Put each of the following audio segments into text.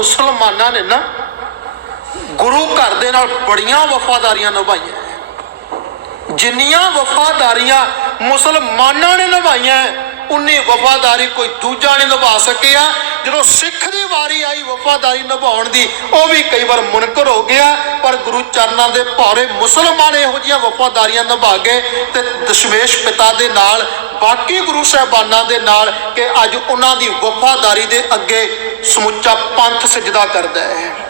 ਮੁਸਲਮਾਨਾਂ ਨੇ ਨਾ ਗੁਰੂ ਘਰ ਦੇ ਨਾਲ ਬੜੀਆਂ ਵਫਾਦਾਰੀਆਂ ਨਿਭਾਈਆਂ। ਜਿੰਨੀਆਂ ਵਫਾਦਾਰੀਆਂ ਮੁਸਲਮਾਨਾਂ ਨੇ ਨਿਭਾਈਆਂ, ਉਨੀ ਵਫਾਦਾਰੀ ਕੋਈ ਦੂਜਾ ਨਹੀਂ ਨਿਭਾ ਸਕਿਆ। ਜਦੋਂ ਸਿੱਖ ਦੀ ਵਾਰੀ ਆਈ ਵਫਾਦਾਰੀ ਨਿਭਾਉਣ ਦੀ, ਉਹ ਵੀ ਕਈ ਵਾਰ ਮੁਨਕਰ ਹੋ ਗਿਆ। ਪਰ ਗੁਰੂ ਚਰਨਾਂ ਦੇ ਭਾਰੇ ਮੁਸਲਮਾਨ ਇਹੋ ਜਿਹੀਆਂ ਵਫਾਦਾਰੀਆਂ ਨਿਭਾ ਗਏ ਤੇ ਦਸ਼ਮੇਸ਼ ਪਿਤਾ ਦੇ ਨਾਲ, ਬਾਕੀ ਗੁਰੂ ਸਾਹਿਬਾਨਾਂ ਦੇ ਨਾਲ ਕਿ ਅੱਜ ਉਹਨਾਂ ਦੀ ਵਫਾਦਾਰੀ ਦੇ ਅੱਗੇ ਸਮੁੱਚਾ ਪੰਥ ਸਜਦਾ ਕਰਦਾ ਹੈ।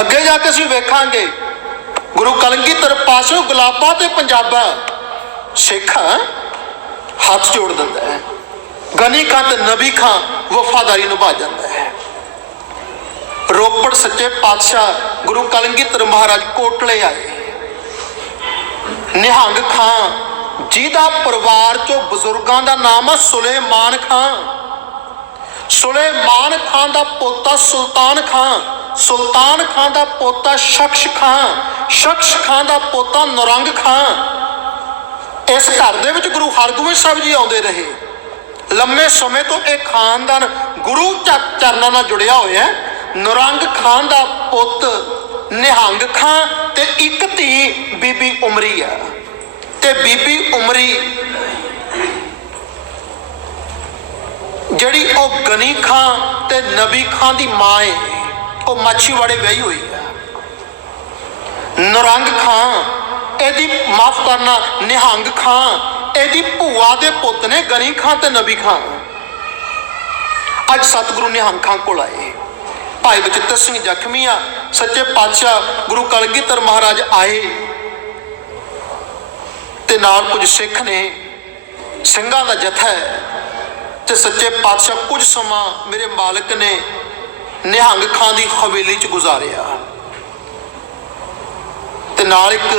ਅੱਗੇ ਜਾ ਕੇ ਅਸੀਂ ਵੇਖਾਂਗੇ, ਗੁਰੂ ਕਲਗੀਧਰ ਪਾਸੋਂ ਗੁਲਾਬਾਂ ਤੇ ਪੰਜਾਬਾ ਸਿੱਖ ਹੱਥ ਜੋੜ ਦਿੰਦਾ ਹੈ। ਗਨੀ ਖਾਂ ਤੇ ਨਬੀ ਖਾਂ ਵਫਾਦਾਰੀ ਨਿਭਾ ਜਾਂਦਾ ਹੈ। ਰੋਪੜ ਸੱਚੇ ਪਾਤਸ਼ਾਹ ਗੁਰੂ ਕਲਗੀਧਰ ਮਹਾਰਾਜ ਕੋਟਲੇ ਆਏ। ਨਿਹੰਗ ਖਾਂ, ਜਿਹਦਾ ਪਰਿਵਾਰ ਚੋਂ ਬਜ਼ੁਰਗਾਂ ਦਾ ਨਾਮ ਹੈ ਸੁਲੇਮਾਨ ਖਾਂ। ਸੁਲੇਮਾਨ ਖਾਨ ਦਾ ਪੋਤਾ ਸੁਲਤਾਨ ਖਾਨ ਸੁਲਤਾਨ ਖਾਨ ਦਾ ਪੋਤਾ ਸ਼ਖਸ਼ ਖਾਨ ਸ਼ਖਸ਼ ਖਾਨ ਦਾ ਪੋਤਾ ਨਰੰਗ ਖਾਨ। ਇਸ ਘਰ ਦੇ ਵਿੱਚ ਗੁਰੂ ਹਰਗੋਬਿੰਦ ਸਾਹਿਬ ਜੀ ਆਉਂਦੇ ਰਹੇ। ਲੰਮੇ ਸਮੇਂ ਤੋਂ ਇਹ ਖਾਨਦਾਨ ਗੁਰੂ ਚ- ਚਰਨਾਂ ਨਾਲ ਜੁੜਿਆ ਹੋਇਆ ਹੈ। ਨਰੰਗ ਖਾਨ ਦਾ ਪੁੱਤ ਨਿਹੰਗ ਖਾਨ ਤੇ ਇੱਕ ਧੀ ਬੀਬੀ ਉਮਰੀ ਆ ਤੇ ਬੀਬੀ ਉਮਰੀ ਜਿਹੜੀ ਉਹ ਗਨੀ ਖਾਂ ਤੇ ਨਬੀ ਖਾਂ ਦੀ ਮਾਂ ਏ, ਉਹ ਮਾਛੀਵਾੜੇ ਵਿਆਹੀ ਹੋਈ ਹੈ ਨਰੰਗ ਖਾਂ, ਇਹਦੀ ਮਾਫ ਕਰਨਾ ਨਿਹੰਗ ਖਾਂ, ਇਹਦੀ ਭੂਆ ਦੇ ਪੁੱਤ ਨੇ ਗਨੀ ਖਾਂ ਤੇ ਨਬੀ ਖਾਂ। ਅੱਜ ਸਤਿਗੁਰੂ ਨਿਹੰਗ ਖਾਂ ਕੋਲ ਆਏ। ਭਾਈ ਬਚਿੱਤਰ ਸਿੰਘ ਜ਼ਖਮੀ ਆ ਸੱਚੇ ਪਾਤਸ਼ਾਹ ਗੁਰੂ ਕਲਗੀਧਰ ਮਹਾਰਾਜ ਆਏ। ਤੇ ਨਾਲ ਕੁਝ ਸਿੱਖ ਨੇ, ਸਿੰਘਾਂ ਦਾ ਜਥਾ ਹੈ। ਤੇ ਸੱਚੇ ਪਾਤਸ਼ਾਹ ਕੁਝ ਸਮਾਂ ਮੇਰੇ ਮਾਲਕ ਨੇ ਨਿਹੰਗ ਖਾਂ ਦੀ ਹਵੇਲੀ 'ਚ ਗੁਜ਼ਾਰਿਆ। ਤੇ ਨਾਲ ਇੱਕ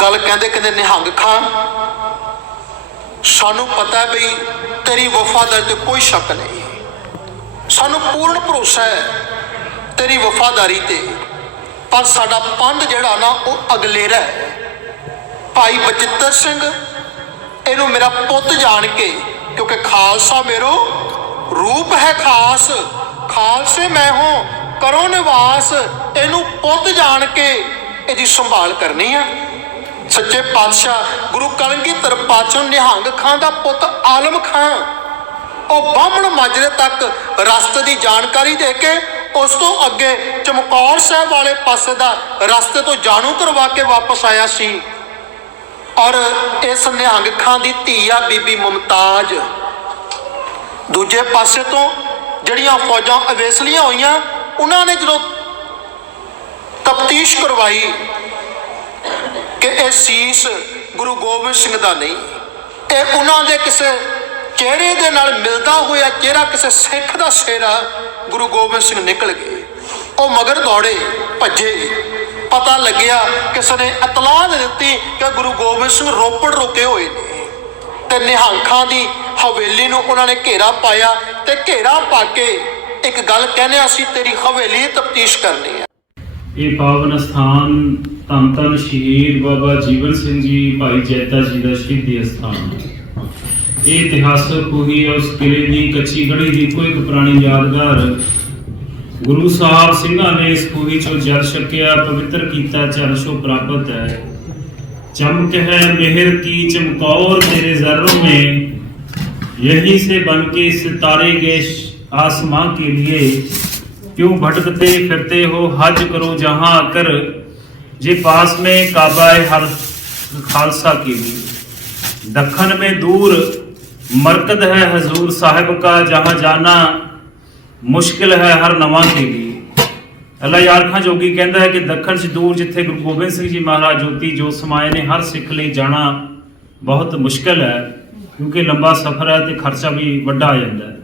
ਗੱਲ ਕਹਿੰਦੇ ਕਹਿੰਦੇ, ਨਿਹੰਗ ਖਾਂ ਸਾਨੂੰ ਪਤਾ ਹੈ ਬਈ ਤੇਰੀ ਵਫਾਦਾਰੀ ਤੇ ਕੋਈ ਸ਼ੱਕ ਨਹੀਂ। ਸਾਨੂੰ ਪੂਰਨ ਭਰੋਸਾ ਹੈ ਤੇਰੀ ਵਫਾਦਾਰੀ ਤੇ। ਪਰ ਸਾਡਾ ਪੰਧ ਜਿਹੜਾ ਨਾ, ਉਹ ਅਗਲੇਰਾ ਹੈ। ਭਾਈ ਬਚਿੱਤਰ ਸਿੰਘ, ਇਹਨੂੰ ਮੇਰਾ ਪੁੱਤ ਜਾਣ ਕੇ ਕਿਉਂਕਿ ਖਾਲਸਾ ਮੇਰੋ ਰੂਪ ਹੈ ਖਾਸ। ਖਾਲਸੇ ਮੈਂ ਹਾਂ, ਕਰੋ ਨਿਵਾਸ, ਇਹਨੂੰ ਪੁੱਤ ਜਾਣ ਕੇ ਇਹਦੀ ਸੰਭਾਲ ਕਰਨੀ ਆ। ਸੱਚੇ ਪਾਤਸ਼ਾਹ ਗੁਰੂ ਕਲਗੀਧਰ ਪਾਤਸ਼ਾਹ ਨਿਹੰਗ ਖਾਂ ਦਾ ਪੁੱਤ ਆਲਮ ਖਾਂ। ਉਹ ਬਾਹਮਣ ਮਾਜਰੇ ਤੱਕ ਰਸਤੇ ਦੀ ਜਾਣਕਾਰੀ ਦੇ ਕੇ ਉਸ ਤੋਂ ਅੱਗੇ ਚਮਕੌਰ ਸਾਹਿਬ ਵਾਲੇ ਪਾਸੇ ਦਾ ਰਸਤੇ ਤੋਂ ਜਾਣੂ ਕਰਵਾ ਕੇ ਵਾਪਸ ਆਇਆ ਸੀ। ਔਰ ਇਸ ਨਿਹੰਗ ਖਾਂ ਦੀ ਧੀ ਆ ਬੀਬੀ ਮੁਮਤਾਜ। ਦੂਜੇ ਪਾਸੇ ਤੋਂ ਜਿਹੜੀਆਂ ਫੌਜਾਂ ਅਵੇਸਲੀਆਂ ਹੋਈਆਂ, ਉਹਨਾਂ ਨੇ ਜਦੋਂ ਤਫਤੀਸ਼ ਕਰਵਾਈ ਕਿ ਇਹ ਸੀਸ ਗੁਰੂ ਗੋਬਿੰਦ ਸਿੰਘ ਦਾ ਨਹੀਂ, ਇਹ ਉਹਨਾਂ ਦੇ ਕਿਸੇ ਚਿਹਰੇ ਦੇ ਨਾਲ ਮਿਲਦਾ ਹੋਇਆ ਚਿਹਰਾ, ਕਿਸੇ ਸਿੱਖ ਦਾ ਸਿਹਰਾ ਗੁਰੂ ਗੋਬਿੰਦ ਸਿੰਘ ਨਿਕਲ ਗਏ। ਉਹ ਮਗਰ ਦੌੜੇ, ਭੱਜੇ। ਪਤਾ ਲੱਗਿਆ ਕਿਸੇ ਨੇ ਇਤਲਾਹ ਦਿੱਤੀ ਕਿ ਗੁਰੂ ਗੋਬਿੰਦ ਸਿੰਘ ਰੋਪੜ ਰੁਕੇ ਹੋਏ ਨੇ ਤੇ ਨਿਹੰਖਾਂ ਦੀ ਹਵੇਲੀ ਨੂੰ ਉਹਨਾਂ ਨੇ ਘੇਰਾ ਪਾਇਆ ਤੇ ਘੇਰਾ ਪਾ ਕੇ ਇੱਕ ਗੱਲ ਕਹਿੰਦੇ ਅਸੀਂ ਤੇਰੀ ਹਵੇਲੀ ਤਫਤੀਸ਼ ਕਰਨੀ ਹੈ। ਇਹ ਪਾਵਨ ਸਥਾਨ ਧੰਨ ਧੰਨ ਸ਼ਹੀਦ ਬਾਬਾ ਜੀਵਨ ਸਿੰਘ ਜੀ, ਭਾਈ ਜੈਤਾ ਜੀ ਦਾ ਸ਼ਹੀਦੀ ਸਥਾਨ ਇਹ ਇਤਿਹਾਸਕ ਹੋਈ ਉਸ ਕਿਲੇ ਦੀ ਕੱਚੀ ਗੜੀ ਦੀ ਕੋਈ ਇੱਕ ਪੁਰਾਣੀ ਯਾਦਗਾਰ ਗੁਰੂ ਸਾਹਿਬ ਸਿੰਘਾਂ ਨੇ ਇਸ ਖੂਹੀ ਚੋਂ ਜਲ ਛਕਿਆ ਪਵਿੱਤਰ ਕੀਤਾ ਚਰਨ ਛੋਹ ਪ੍ਰਾਪਤ ਹੈ चमक है मेहर की चमकौर तेरे जर्रों में यही से बन के सितारे गए आसमां के लिए क्यों भटकते फिरते हो हज करो जहां आकर जे पास में काबा है हर खालसा के लिए दखन में दूर मरकद है हजूर साहिब का जहां जाना ਮੁਸ਼ਕਿਲ ਹੈ ਹਰ ਨਵਾਂ ਦੇ। ਲਈ ਅੱਲਾ ਯਾਰਖਾਂ ਜੋਗੀ ਕਹਿੰਦਾ ਹੈ ਕਿ ਦੱਖਣ ਚ ਦੂਰ ਜਿੱਥੇ ਗੁਰੂ ਗੋਬਿੰਦ ਸਿੰਘ ਜੀ ਮਹਾਰਾਜ ਜੋਤੀ ਜੋ ਸਮਾਏ ਨੇ, ਹਰ ਸਿੱਖ ਲਈ ਜਾਣਾ ਬਹੁਤ ਮੁਸ਼ਕਿਲ ਹੈ, ਕਿਉਂਕਿ ਲੰਬਾ ਸਫ਼ਰ ਹੈ ਤੇ ਖਰਚਾ ਵੀ ਵੱਡਾ ਆ ਜਾਂਦਾ ਹੈ।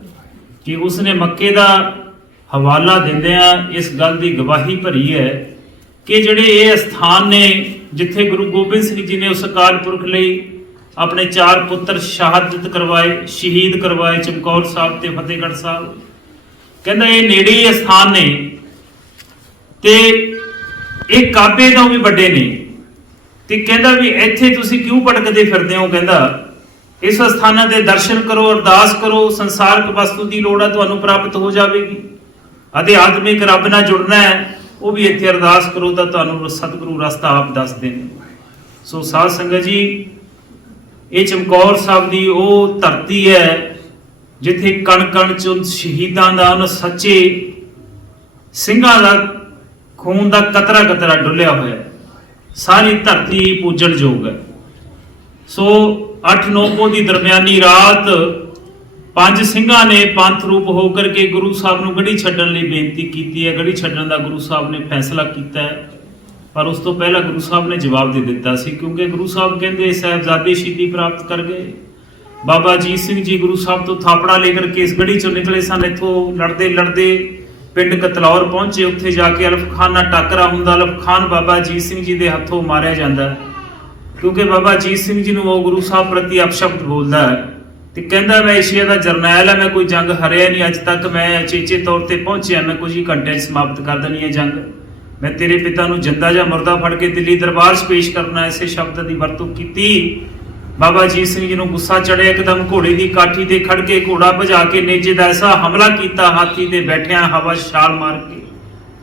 ਕਿ ਉਸ ਨੇ ਮੱਕੇ ਦਾ ਹਵਾਲਾ ਦਿੰਦਿਆਂ ਇਸ ਗੱਲ ਦੀ ਗਵਾਹੀ ਭਰੀ ਹੈ ਕਿ ਜਿਹੜੇ ਇਹ ਸਥਾਨ ਨੇ, ਜਿੱਥੇ ਗੁਰੂ ਗੋਬਿੰਦ ਸਿੰਘ ਜੀ ਨੇ ਉਸ ਅਕਾਲ ਪੁਰਖ ਲਈ ਆਪਣੇ ਚਾਰ ਪੁੱਤਰ ਸ਼ਹਾਦਤ ਕਰਵਾਏ, ਸ਼ਹੀਦ ਕਰਵਾਏ ਚਮਕੌਰ ਸਾਹਿਬ ਤੇ ਫਤਿਹਗੜ੍ਹ ਸਾਹਿਬ ਕਹਿੰਦਾ ਇਹ ਨੇੜੇ ਹੀ ਸਥਾਨ ਨੇ ਤੇ ਇਹ ਕਾਬੇ ਤੋਂ ਵੀ ਵੱਡੇ ਨੇ। ਤੇ ਕਹਿੰਦਾ ਵੀ ਇੱਥੇ ਤੁਸੀਂ ਕਿਉਂ ਭਟਕਦੇ ਫਿਰਦੇ ਹੋ? ਕਹਿੰਦਾ, ਇਸ ਸਥਾਨਾਂ ਦੇ ਦਰਸ਼ਨ ਕਰੋ, ਅਰਦਾਸ ਕਰੋ, ਸੰਸਾਰਕ ਵਸਤੂ ਦੀ ਲੋੜ ਹੈ ਤੁਹਾਨੂੰ ਪ੍ਰਾਪਤ ਹੋ ਜਾਵੇਗੀ। ਅਧਿਆਤਮਿਕ ਰੱਬ ਨਾਲ ਜੁੜਨਾ ਹੈ, ਉਹ ਵੀ ਇੱਥੇ ਅਰਦਾਸ ਕਰੋ ਤਾਂ ਤੁਹਾਨੂੰ ਸਤਿਗੁਰੂ ਰਸਤਾ ਆਪ ਦੱਸਦੇ ਨੇ ਸੋ ਸਾਧ ਸੰਗਤ ਜੀ, ਇਹ ਚਮਕੌਰ ਸਾਹਿਬ ਦੀ ਉਹ ਧਰਤੀ ਹੈ ਜਿੱਥੇ ਕਣ ਕਣ ਚ ਸ਼ਹੀਦਾਂ ਦਾ ਉਹਨਾਂ ਸੱਚੇ ਸਿੰਘਾਂ ਦਾ ਖੂਨ ਦਾ ਕਤਰਾ ਕਤਰਾ ਡੁੱਲਿਆ ਹੋਇਆ ਸਾਰੀ ਧਰਤੀ ਪੂਜਣ ਯੋਗ ਹੈ। ਸੋ 8-9 ਪੋ ਦੀ ਦਰਮਿਆਨੀ ਰਾਤ ਪੰਜ ਸਿੰਘਾਂ ਨੇ ਪੰਥ ਰੂਪ ਹੋ ਕਰਕੇ ਗੁਰੂ ਸਾਹਿਬ ਨੂੰ ਗੜੀ ਛੱਡਣ ਲਈ ਬੇਨਤੀ ਕੀਤੀ ਹੈ। ਗੜੀ ਛੱਡਣ ਦਾ ਗੁਰੂ ਸਾਹਿਬ ਨੇ ਫੈਸਲਾ ਕੀਤਾ ਹੈ। ਪਰ ਉਸ ਤੋਂ ਪਹਿਲਾਂ ਗੁਰੂ ਸਾਹਿਬ ਨੇ ਜਵਾਬ ਦੇ ਦਿੱਤਾ ਸੀ ਕਿਉਂਕਿ ਗੁਰੂ ਸਾਹਿਬ ਕਹਿੰਦੇ ਸਾਹਿਬਜ਼ਾਦੇ ਸ਼ਹੀਦੀ ਪ੍ਰਾਪਤ ਕਰ ਗਏ। ਬਾਬਾ ਅਜੀਤ ਸਿੰਘ ਜੀ ਗੁਰੂ ਸਾਹਿਬ ਤੋਂ ਥਾਪੜਾ ਲੈ ਕਰਕੇ ਇਸ ਗੜੀ ਚੋਂ ਨਿਕਲੇ ਸਨ, ਇੱਥੋਂ ਲੜਦੇ ਲੜਦੇ ਪਿੰਡ ਕਤਲੌਰ ਪਹੁੰਚੇ, ਉੱਥੇ ਜਾ ਕੇ ਅਲਫ ਖਾਨ ਨਾਲ ਟੱਕਰਾ ਹੁੰਦਾ, ਅਲਫ ਖਾਨ ਬਾਬਾ ਅਜੀਤ ਸਿੰਘ ਜੀ ਦੇ ਹੱਥੋਂ ਮਾਰਿਆ ਜਾਂਦਾ ਕਿਉਂਕਿ ਬਾਬਾ ਅਜੀਤ ਸਿੰਘ ਜੀ ਨੂੰ ਉਹ ਗੁਰੂ ਸਾਹਿਬ ਪ੍ਰਤੀ ਅਪਸ਼ਬਦ ਬੋਲਦਾ ਹੈ ਤੇ ਕਹਿੰਦਾ, ਮੈਂ ਏਸ਼ੀਆ ਦਾ ਜਰਨੈਲ ਹਾਂ, ਮੈਂ ਕੋਈ ਜੰਗ ਹਰਿਆ ਨਹੀਂ, ਅੱਜ ਤੱਕ ਮੈਂ ਅਚੇਚੇ ਤੌਰ ਤੇ ਪਹੁੰਚਿਆ, ਮੈਂ ਕੁਝ ਹੀ ਘੰਟੇ 'ਚ ਸਮਾਪਤ ਕਰ ਦੇਣੀ ਹੈ ਜੰਗ। ਮੈਂ ਤੇਰੇ ਪਿਤਾ ਨੂੰ ਜਿੰਦਾ ਜਾਂ ਮਰਦਾ ਫੜ ਕੇ ਦਿੱਲੀ ਦਰਬਾਰ 'ਚ ਪੇਸ਼ ਕਰਨਾ, ਐਸੇ ਸ਼ਬਦ ਦੀ ਵਰਤੋਂ ਕੀਤੀ ਬਾਬਾ ਅਜੀਤ ਸਿੰਘ ਜੀ ਨੂੰ ਗੁੱਸਾ ਚੜਿਆ, ਇੱਕਦਮ ਘੋੜੇ ਦੀ ਕਾਠੀ ਤੇ ਖੜ ਕੇ ਘੋੜਾ ਭਜਾ ਕੇ ਨੇਜੇ ਦਾ ਐਸਾ ਹਮਲਾ ਕੀਤਾ, ਹਾਥੀ ਦੇ ਬੈਠਿਆਂ ਹਵਾ ਛਾਲ ਮਾਰ ਕੇ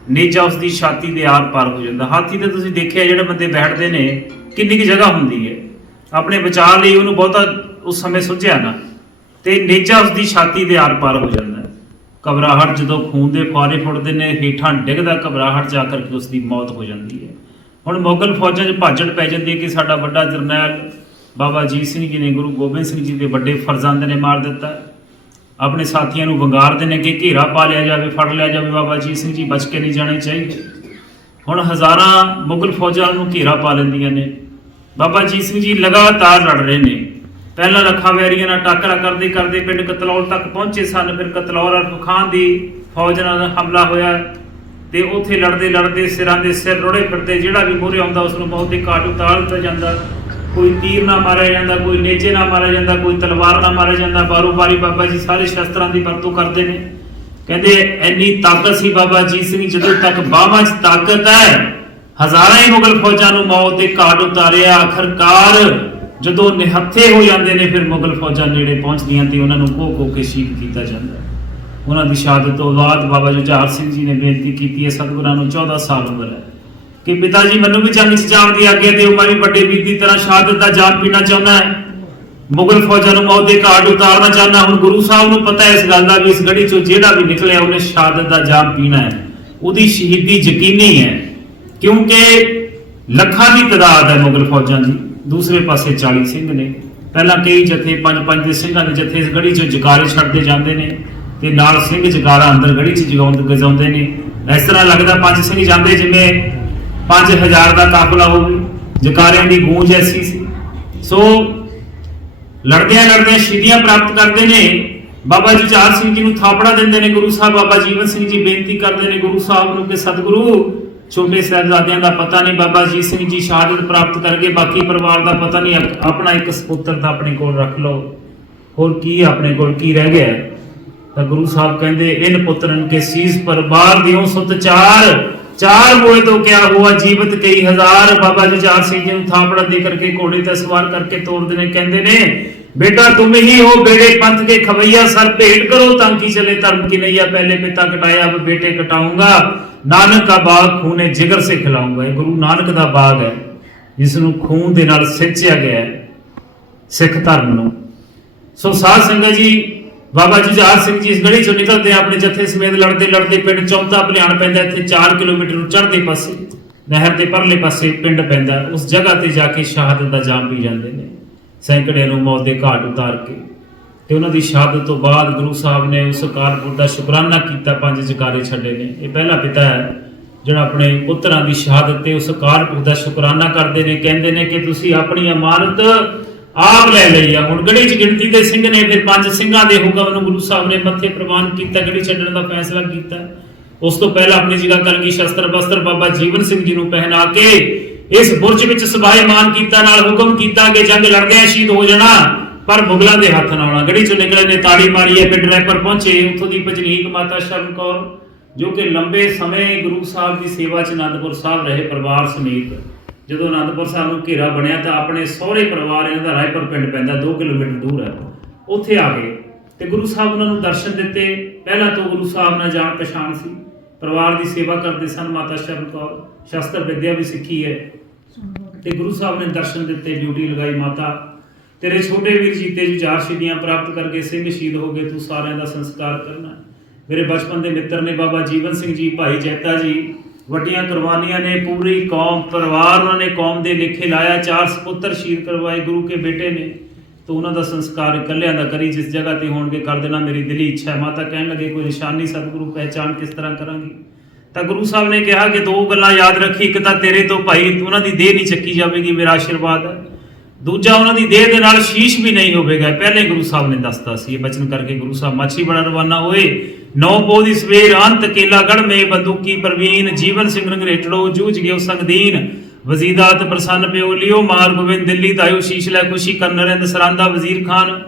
ਨੇਜਾ ਉਸ ਦੀ ਛਾਤੀ ਦੇ ਆਰ ਪਾਰ ਹੋ ਜਾਂਦਾ। ਹਾਥੀ ਤੇ ਤੁਸੀਂ ਦੇਖਿਆ ਜਿਹੜੇ ਬੰਦੇ ਬੈਠਦੇ ਨੇ, ਕਿੰਨੀ ਕੁ ਜਗ੍ਹਾ ਹੁੰਦੀ ਹੈ। ਆਪਣੇ ਬਚਾਅ ਲਈ ਉਹਨੂੰ ਬਹੁਤਾ ਉਸ ਸਮੇਂ ਸੁਝਿਆ ਨਾ। ਤੇ ਨੇਜਾ ਉਸ ਦੀ ਛਾਤੀ ਦੇ ਆਰ ਪਾਰ ਹੋ ਜਾਂਦਾ। ਘਬਰਾਹਟ ਜਦੋਂ ਖੂਨ ਦੇ ਫੁਆਰੇ ਫੁੱਟਦੇ ਨੇ, ਹੀਠਾਂ ਡਿੱਗਦਾ ਘਬਰਾਹਟ ਜਾ ਕਰਕੇ ਉਸ ਦੀ ਮੌਤ ਹੋ ਜਾਂਦੀ ਹੈ। ਹੁਣ ਮੁਗਲ ਫੌਜਾਂ 'ਚ ਭਾਜੜ ਪੈ ਜਾਂਦੀ ਹੈ ਕਿ ਸਾਡਾ ਵੱਡਾ ਜਰਨੈਲ ਬਾਬਾ ਅਜੀਤ ਸਿੰਘ ਜੀ ਨੇ ਗੁਰੂ ਗੋਬਿੰਦ ਸਿੰਘ ਜੀ ਦੇ ਵੱਡੇ ਫਰਜ਼ੰਦ ਨੇ ਮਾਰ ਦਿੱਤਾ। ਆਪਣੇ ਸਾਥੀਆਂ ਨੂੰ ਵੰਗਾਰਦੇ ਨੇ ਕਿ ਘੇਰਾ ਪਾ ਲਿਆ ਜਾਵੇ, ਫੜ ਲਿਆ ਜਾਵੇ ਬਾਬਾ ਅਜੀਤ ਸਿੰਘ ਜੀ, ਬਚ ਕੇ ਨਹੀਂ ਜਾਣੇ ਚਾਹੀਦੇ। ਹੁਣ ਹਜ਼ਾਰਾਂ ਮੁਗਲ ਫੌਜਾਂ ਨੂੰ ਘੇਰਾ ਪਾ ਲੈਂਦੀਆਂ ਨੇ। ਬਾਬਾ ਅਜੀਤ ਸਿੰਘ ਜੀ ਲਗਾਤਾਰ ਲੜ ਰਹੇ ਨੇ। ਪਹਿਲਾਂ ਲੱਖਾਂ ਵੈਰੀਆਂ ਨਾਲ ਟੱਕਰਾ ਕਰਦੇ ਕਰਦੇ ਪਿੰਡ ਕਤਲੌਰ ਤੱਕ ਪਹੁੰਚੇ ਸਨ, ਫਿਰ ਕਤਲੌਰ ਅਰਫ ਖਾਨ ਦੀ ਫੌਜ ਨਾਲ ਹਮਲਾ ਹੋਇਆ ਤੇ ਉੱਥੇ ਲੜਦੇ ਲੜਦੇ ਸਿਰਾਂ ਦੇ ਸਿਰ ਰੋੜੇ ਫਿਰਦੇ, ਜਿਹੜਾ ਵੀ ਮੋਹਰੇ ਆਉਂਦਾ ਉਸ ਨੂੰ ਬਹੁਤ ਹੀ ਕਾਟ ਉਤਾਰ ਦਿੱਤਾ ਜਾਂਦਾ। ਕੋਈ ਤੀਰ ਨਾ ਮਾਰਿਆ ਜਾਂਦਾ, ਕੋਈ ਨੇਜੇ ਨਾ ਮਾਰਿਆ ਜਾਂਦਾ, ਕੋਈ ਤਲਵਾਰ ਨਾ ਮਾਰਿਆ ਜਾਂਦਾ। ਬਾਰੋ ਬਾਰੀ ਬਾਬਾ ਜੀ ਸਾਰੇ ਸ਼ਸਤਰਾਂ ਦੀ ਵਰਤੋਂ ਕਰਦੇ ਨੇ। ਕਹਿੰਦੇ, ਇੰਨੀ ਤਾਕਤ ਸੀ ਬਾਬਾ ਅਜੀਤ ਸਿੰਘ ਜਦੋਂ ਤੱਕ ਬਾਹਾਂ 'ਚ ਤਾਕਤ ਹੈ, ਹਜ਼ਾਰਾਂ ਹੀ ਮੁਗਲ ਫੌਜਾਂ ਨੂੰ ਮੌਤ ਦੇ ਘਾਟ ਉਤਾਰਿਆ। ਆਖਰਕਾਰ ਜਦੋਂ ਨਿਹੱਥੇ ਹੋ ਜਾਂਦੇ ਨੇ, ਫਿਰ ਮੁਗਲ ਫੌਜਾਂ ਨੇੜੇ ਪਹੁੰਚਦੀਆਂ ਤੇ ਉਹਨਾਂ ਨੂੰ ਕੋਹ ਕੋਹ ਕੇ ਸ਼ਹੀਦ ਕੀਤਾ ਜਾਂਦਾ ਉਹਨਾਂ ਦੀ ਸ਼ਹਾਦਤ ਤੋਂ ਬਾਅਦ ਬਾਬਾ ਜੁਝਾਰ ਸਿੰਘ ਜੀ ਨੇ ਬੇਨਤੀ ਕੀਤੀ ਹੈ, ਸਤਿਗੁਰਾਂ ਨੂੰ 14 ਸਾਲ ਉਮਰ ਹੈ। ਕਿ ਪਿਤਾ ਜੀ ਮੈਨੂੰ ਵੀ ਜੰਗ 'ਚ ਜਾਣ ਦੀ ਆਗਿਆ ਦਿਓ, ਮੈਂ ਵੀ ਵੱਡੇ ਵੀਰ ਦੀ ਤਰ੍ਹਾਂ ਸ਼ਹਾਦਤ ਦਾ ਜਾਮ ਪੀਣਾ ਚਾਹੁੰਦਾ ਹਾਂ। ਮੁਗਲ ਫੌਜਾਂ ਨੂੰ ਮੌਤ ਦੇ ਘਾਟ ਉਤਾਰਨਾ ਚਾਹੁੰਦਾ ਹੁਣ ਗੁਰੂ ਸਾਹਿਬ ਨੂੰ ਪਤਾ ਹੈ ਇਸ ਗੱਲ ਦਾ ਵੀ ਇਸ ਗੜੀ 'ਚੋਂ ਜਿਹੜਾ ਵੀ ਨਿਕਲਿਆ, ਉਹਨੇ ਸ਼ਹਾਦਤ ਦਾ ਜਾਮ ਪੀਣਾ ਹੈ। ਉਹਦੀ ਸ਼ਹੀਦੀ ਯਕੀਨੀ ਹੈ। ਕਿਉਂਕਿ ਲੱਖਾਂ ਦੀ ਤਦਾਦ ਹੈ ਮੁਗਲ ਫੌਜਾਂ ਦੀ। ਦੂਸਰੇ ਪਾਸੇ 40 ਸਿੰਘ ਨੇ। ਪਹਿਲਾਂ ਕਈ ਜਥੇ, ਪੰਜ ਪੰਜ ਦੇ ਸਿੰਘਾਂ ਦੇ ਜਥੇ ਇਸ ਗੜੀ 'ਚੋਂ ਜਕਾਰੇ ਛੱਡਦੇ ਜਾਂਦੇ ਨੇ ਤੇ ਨਾਲ ਸਿੰਘ ਜਕਾਰਾ ਅੰਦਰ ਗੜੀ 'ਚ ਜਗਾਉਂਦੇ ਗਜਾਉਂਦੇ ਨੇ। ਇਸ ਤਰ੍ਹਾਂ ਲੱਗਦਾ ਪੰਜ ਸਿੰਘ ਜਾਂਦੇ ਜਿਵੇਂ 5000 ਦਾ ਕਾਫਲਾ ਹੋਵੇ ਜਕਾਰਿਆਂ ਦੀ ਗੂੰਜ ਐਸੀ ਸੀ। ਸੋ ਲੜਦਿਆਂ ਲੜਦਿਆਂ ਸ਼ਹੀਦੀਆਂ ਪ੍ਰਾਪਤ ਕਰਦੇ ਨੇ। ਬਾਬਾ ਜੀ ਚਾਰ ਸਿੰਘ ਜੀ ਨੂੰ ਥਾਪੜਾ ਦਿੰਦੇ ਨੇ ਗੁਰੂ ਸਾਹਿਬ। ਬਾਬਾ ਜੀਵਨ ਸਿੰਘ ਜੀ ਬੇਨਤੀ ਕਰਦੇ ਨੇ ਗੁਰੂ ਸਾਹਿਬ ਨੂੰ ਕਿ ਸਤਿਗੁਰੂ, ਛੋਟੇ ਸਾਹਿਬਜ਼ਾਦਿਆਂ ਦਾ ਪਤਾ ਨਹੀਂ, ਬਾਬਾ ਅਜੀਤ ਸਿੰਘ ਜੀ ਸ਼ਹਾਦਤ ਪ੍ਰਾਪਤ ਕਰਕੇ ਬਾਕੀ ਪਰਿਵਾਰ ਦਾ ਪਤਾ ਨਹੀਂ ਆਪਣਾ ਇੱਕ ਸਪੁੱਤਰ ਤਾਂ ਆਪਣੇ ਕੋਲ ਰੱਖ ਲਓ। ਹੋਰ ਕੀ ਆਪਣੇ ਕੋਲ ਕੀ ਰਹਿ ਗਿਆ? ਤਾਂ ਗੁਰੂ ਸਾਹਿਬ ਕਹਿੰਦੇ, ਇਨ ਪੁੱਤਰਨ ਕੇ ਸੀਸ ਪਰ ਬਾਰ ਦਿਓ ਸੁਤ ਚਾਰ ਚਾਰ ਹੋਏ ਤੋਂ ਕਿਆ ਹੁਆ ਜੀਵਤ ਕਈ ਹਜ਼ਾਰ ਬਾਬਾ ਜੀ ਚਾਰ ਸਿੰਘ ਜੀ ਨੂੰ ਥਾਪੜਾ ਦੇ ਕਰਕੇ ਘੋੜੇ ਤੇ ਸਵਾਰ ਕਰਕੇ ਤੋਰਦੇ ਨੇ ਕਹਿੰਦੇ ਨੇ ਬੇਟਾ ਤੁਮ ਹੀ ਹੋ ਬੇੜੇ ਪੰਥ ਕੇ ਖਵਈਆ ਸਰ ਭੇਟ ਕਰੋ ਤਾਂ ਕੀ ਚਲੇ ਧਰਮ ਕੀ ਨਈਆ ਪਹਿਲੇ ਪਿਤਾ ਕਟਾਇਆ अब बेटे कटाऊंगा ਨਾਨਕ ਦਾ ਬਾਗ ਖੂਨੇ ਜਿਗਰ ਸੇ ਖਿਲਾਉਂਗਾ ਇਹ ਗੁਰੂ ਨਾਨਕ ਦਾ ਬਾਗ ਹੈ ਜਿਸ ਨੂੰ ਖੂਨ ਦੇ ਨਾਲ ਸਿੰਚਿਆ ਗਿਆ ਹੈ ਸਿੱਖ ਧਰਮ ਨੂੰ ਸੋ ਸਾਧ ਸੰਗਤ ਜੀ ਬਾਬਾ ਜੁਝਾਰ ਸਿੰਘ ਜੀ, ਇਸ ਗੜੀ ਚੋਂ ਨਿਕਲਦੇ ਆਪਣੇ ਜੱਥੇ ਸਮੇਤ ਲੜਦੇ ਲੜਦੇ ਪਿੰਡ ਚੌਂਤਾ ਭਲਿਆਣ ਪੈਂਦਾ, ਇੱਥੇ 4 ਕਿਲੋਮੀਟਰ ਨੂੰ ਚੜ੍ਹਦੇ ਪਾਸੇ, ਨਹਿਰ ਦੇ ਪਰਲੇ ਪਾਸੇ ਪਿੰਡ ਪੈਂਦਾ, ਉਸ ਜਗ੍ਹਾ ਤੇ ਜਾ ਕੇ ਸ਼ਹਾਦਤ ਦਾ ਜਾਮ ਪੀ ਜਾਂਦੇ ਨੇ। ਸੈਂਕੜੇ ਨੂੰ ਮੌਤ ਦੇ ਘਾਟ ਉਤਾਰ ਕੇ। ਤੇ ਉਹਨਾਂ ਦੀ ਸ਼ਹਾਦਤ ਤੋਂ ਬਾਅਦ ਗੁਰੂ ਸਾਹਿਬ ਨੇ ਉਸ ਕਾਰਪੁਰ ਦਾ ਸ਼ੁਕਰਾਨਾ ਕੀਤਾ, ਪੰਜ ਜਕਾਰੇ ਛੱਡੇ ਨੇ। ਇਹ ਪਹਿਲਾ ਪਿਤਾ ਹੈ, ਜਿਹੜਾ ਆਪਣੇ ਪੁੱਤਰਾਂ ਦੀ ਸ਼ਹਾਦਤ ਤੇ ਉਸ ਕਾਰਪੁਰ ਦਾ ਸ਼ੁਕਰਾਨਾ ਕਰਦੇ ਨੇ। ਕਹਿੰਦੇ ਨੇ ਕਿ ਤੁਸੀਂ ਆਪਣੀ ਅਮਾਨਤ ਆਪ ਲੈ ਲਈ ਆ। ਹੁਣ ਗੜੀ ਚ ਗਿਣਤੀ ਦੇ ਸਿੰਘ ਨੇ, ਫਿਰ ਪੰਜ ਸਿੰਘਾਂ ਦੇ ਹੁਕਮ ਨੂੰ ਗੁਰੂ ਸਾਹਿਬ ਨੇ ਮੱਥੇ ਪ੍ਰਵਾਨ ਕੀਤਾ, ਗੜੀ ਛੱਡਣ ਦਾ ਫੈਸਲਾ ਕੀਤਾ। ਉਸ ਤੋਂ ਪਹਿਲਾਂ ਆਪਣੀ ਜਗ੍ਹਾ ਕਲਗੀ ਸ਼ਸਤਰ ਬਸਤਰ ਬਾਬਾ ਜੀਵਨ ਸਿੰਘ ਜੀ ਨੂੰ ਪਹਿਨਾ ਕੇ ਇਸ ਬੁਰਜ ਵਿੱਚ ਸਬਾਇਮਾਨ ਕੀਤਾ, ਨਾਲ ਹੁਕਮ ਕੀਤਾ ਕਿ ਜੰਗ ਲੜਦਿਆਂ ਸ਼ਹੀਦ ਹੋ ਜਾਣਾ, ਪਰ ਮੁਗਲਾਂ ਦੇ ਹੱਥ ਨਾ ਆਉਣਾ ਗੜੀ ਚੋਂ ਨਿਕਲੇ ਨੇ, ਤਾੜੀ ਮਾਰੀ ਹੈ, ਪਿੰਡ ਰੈਪਰ ਪਹੁੰਚੇ। ਉੱਥੋਂ ਦੀ ਭਜਨੀਕ ਮਾਤਾ ਸ਼ਰਨ ਕੌਰ, ਜੋ ਕਿ ਲੰਬੇ ਸਮੇਂ ਗੁਰੂ ਸਾਹਿਬ ਦੀ ਸੇਵਾ ਚ ਆਨੰਦਪੁਰ ਸਾਹਿਬ ਰਹੇ, ਪਰਿਵਾਰ ਸਮੇਤ ਜਦੋਂ ਅਨੰਦਪੁਰ ਸਾਹਿਬ ਨੂੰ ਘੇਰਾ ਬਣਿਆ ਤਾਂ ਆਪਣੇ ਸਹੁਰੇ ਪਰਿਵਾਰ ਇਹਨਾਂ ਦਾ ਰਾਏਪੁਰ ਪਿੰਡ ਪੈਂਦਾ 2 ਕਿਲੋਮੀਟਰ ਦੂਰ ਹੈ। ਉੱਥੇ ਆ ਗਏ ਤੇ ਗੁਰੂ ਸਾਹਿਬ ਉਹਨਾਂ ਨੂੰ ਦਰਸ਼ਨ ਦਿੱਤੇ। ਪਹਿਲਾਂ ਤੋਂ ਗੁਰੂ ਸਾਹਿਬ ਨਾਲ ਜਾਣ ਪਛਾਣ ਸੀ। ਪਰਿਵਾਰ ਦੀ ਸੇਵਾ ਕਰਦੇ ਸਨ, ਮਾਤਾ ਸ਼ਰਨ ਕੌਰ, ਸ਼ਸਤਰ ਵਿਦਿਆ ਵੀ ਸਿੱਖੀ ਹੈ। ਤੇ ਗੁਰੂ ਸਾਹਿਬ ਨੇ ਦਰਸ਼ਨ ਦਿੱਤੇ, ਡਿਊਟੀ ਲਗਾਈ ਮਾਤਾ। ਤੇਰੇ ਛੋਟੇ ਵੀਰ ਜੀਤੇ ਜੀ ਚਾਰ ਸ਼ਹੀਦੀਆਂ ਪ੍ਰਾਪਤ ਕਰਕੇ ਸਿੰਘ ਸ਼ਹੀਦ ਹੋ ਗਏ, ਤੂੰ ਸਾਰਿਆਂ ਦਾ ਸੰਸਕਾਰ ਕਰਨਾ। ਮੇਰੇ ਬਚਪਨ ਦੇ ਮਿੱਤਰ ਨੇ ਬਾਬਾ ਜੀਵਨ ਸਿੰਘ ਜੀ, ਭਾਈ ਜੈਤਾ ਜੀ ਵੱਡੀਆਂ ਕੁਰਬਾਨੀਆਂ ਨੇ, ਪੂਰੀ ਕੌਮ, ਪਰਿਵਾਰ ਉਹਨਾਂ ਨੇ ਕੌਮ ਦੇ ਲੇਖੇ ਲਾਇਆ, ਚਾਰ ਸਪੁੱਤਰ ਸ਼ਹੀਦ ਕਰਵਾਏ, ਗੁਰੂ ਕੇ ਬੇਟੇ ਨੇ। ਤੂੰ ਉਹਨਾਂ ਦਾ ਸੰਸਕਾਰ ਇਕੱਲਿਆਂ ਦਾ ਕਰੀ, ਜਿਸ ਜਗ੍ਹਾ ਤੇ ਹੋਣਗੇ ਕਰ ਦੇਣਾ ਮੇਰੀ ਦਿਲੀ ਇੱਛਾ ਹੈ। ਮਾਤਾ ਕਹਿਣ ਲੱਗੇ, ਕੋਈ ਨਿਸ਼ਾਨੀ ਸਤਿਗੁਰੂ ਪਹਿਚਾਨ ਕਿਸ ਤਰ੍ਹਾਂ ਕਰਾਂਗੀ? ਤਾਂ ਗੁਰੂ ਸਾਹਿਬ ਨੇ ਕਿਹਾ ਕਿ ਦੋ ਗੱਲਾਂ ਯਾਦ ਰੱਖੀ, ਇੱਕ ਤਾਂ ਤੇਰੇ ਤੋਂ ਭਾਈ ਉਹਨਾਂ ਦੀ ਦੇਹ ਨਹੀਂ ਚੱਕੀ ਜਾਵੇਗੀ, ਮੇਰਾ ਆਸ਼ੀਰਵਾਦ। ਹੈ ਦੂਜਾ, ਉਹਨਾਂ ਦੀ ਦੇਹ ਦੇ ਨਾਲ ਸ਼ੀਸ਼ ਵੀ ਨਹੀਂ ਹੋਵੇਗਾ। ਪਹਿਲੇ ਗੁਰੂ ਸਾਹਿਬ ਨੇ ਦੱਸਤਾ ਸੀ, ਇਹ ਬਚਨ ਕਰਕੇ ਗੁਰੂ ਸਾਹਿਬ, ਮਾਛੀ ਬੜਾ ਰਵਾਨਾ ਹੋਏ। ਨੌ ਪੋ ਦੀ ਸਵੇਰ ਅੰਤ ਕੇਲਾ ਮੇ ਬੰਦੂਕੀ ਪ੍ਰਵੀਨ ਜੀਵਨ ਸਿੰਘ ਰੰਗਰੇਟੜੋ, ਜੂਝ ਗਿਓ ਸੰਗਦੀਨ ਵਜ਼ੀਦਾਤ ਪ੍ਰਸੰਨ ਪਿਓ ਲਿਓ ਮਾਰ ਗੋਬਿੰਦ, ਦਿੱਲੀ ਤਾਇਓ ਸ਼ੀਸ਼ ਲੈ ਖੁਸ਼ੀ ਕਰ ਨਰਿੰਦ ਸਰਾਂਦਾ ਵਜ਼ੀਰ ਖਾਨ।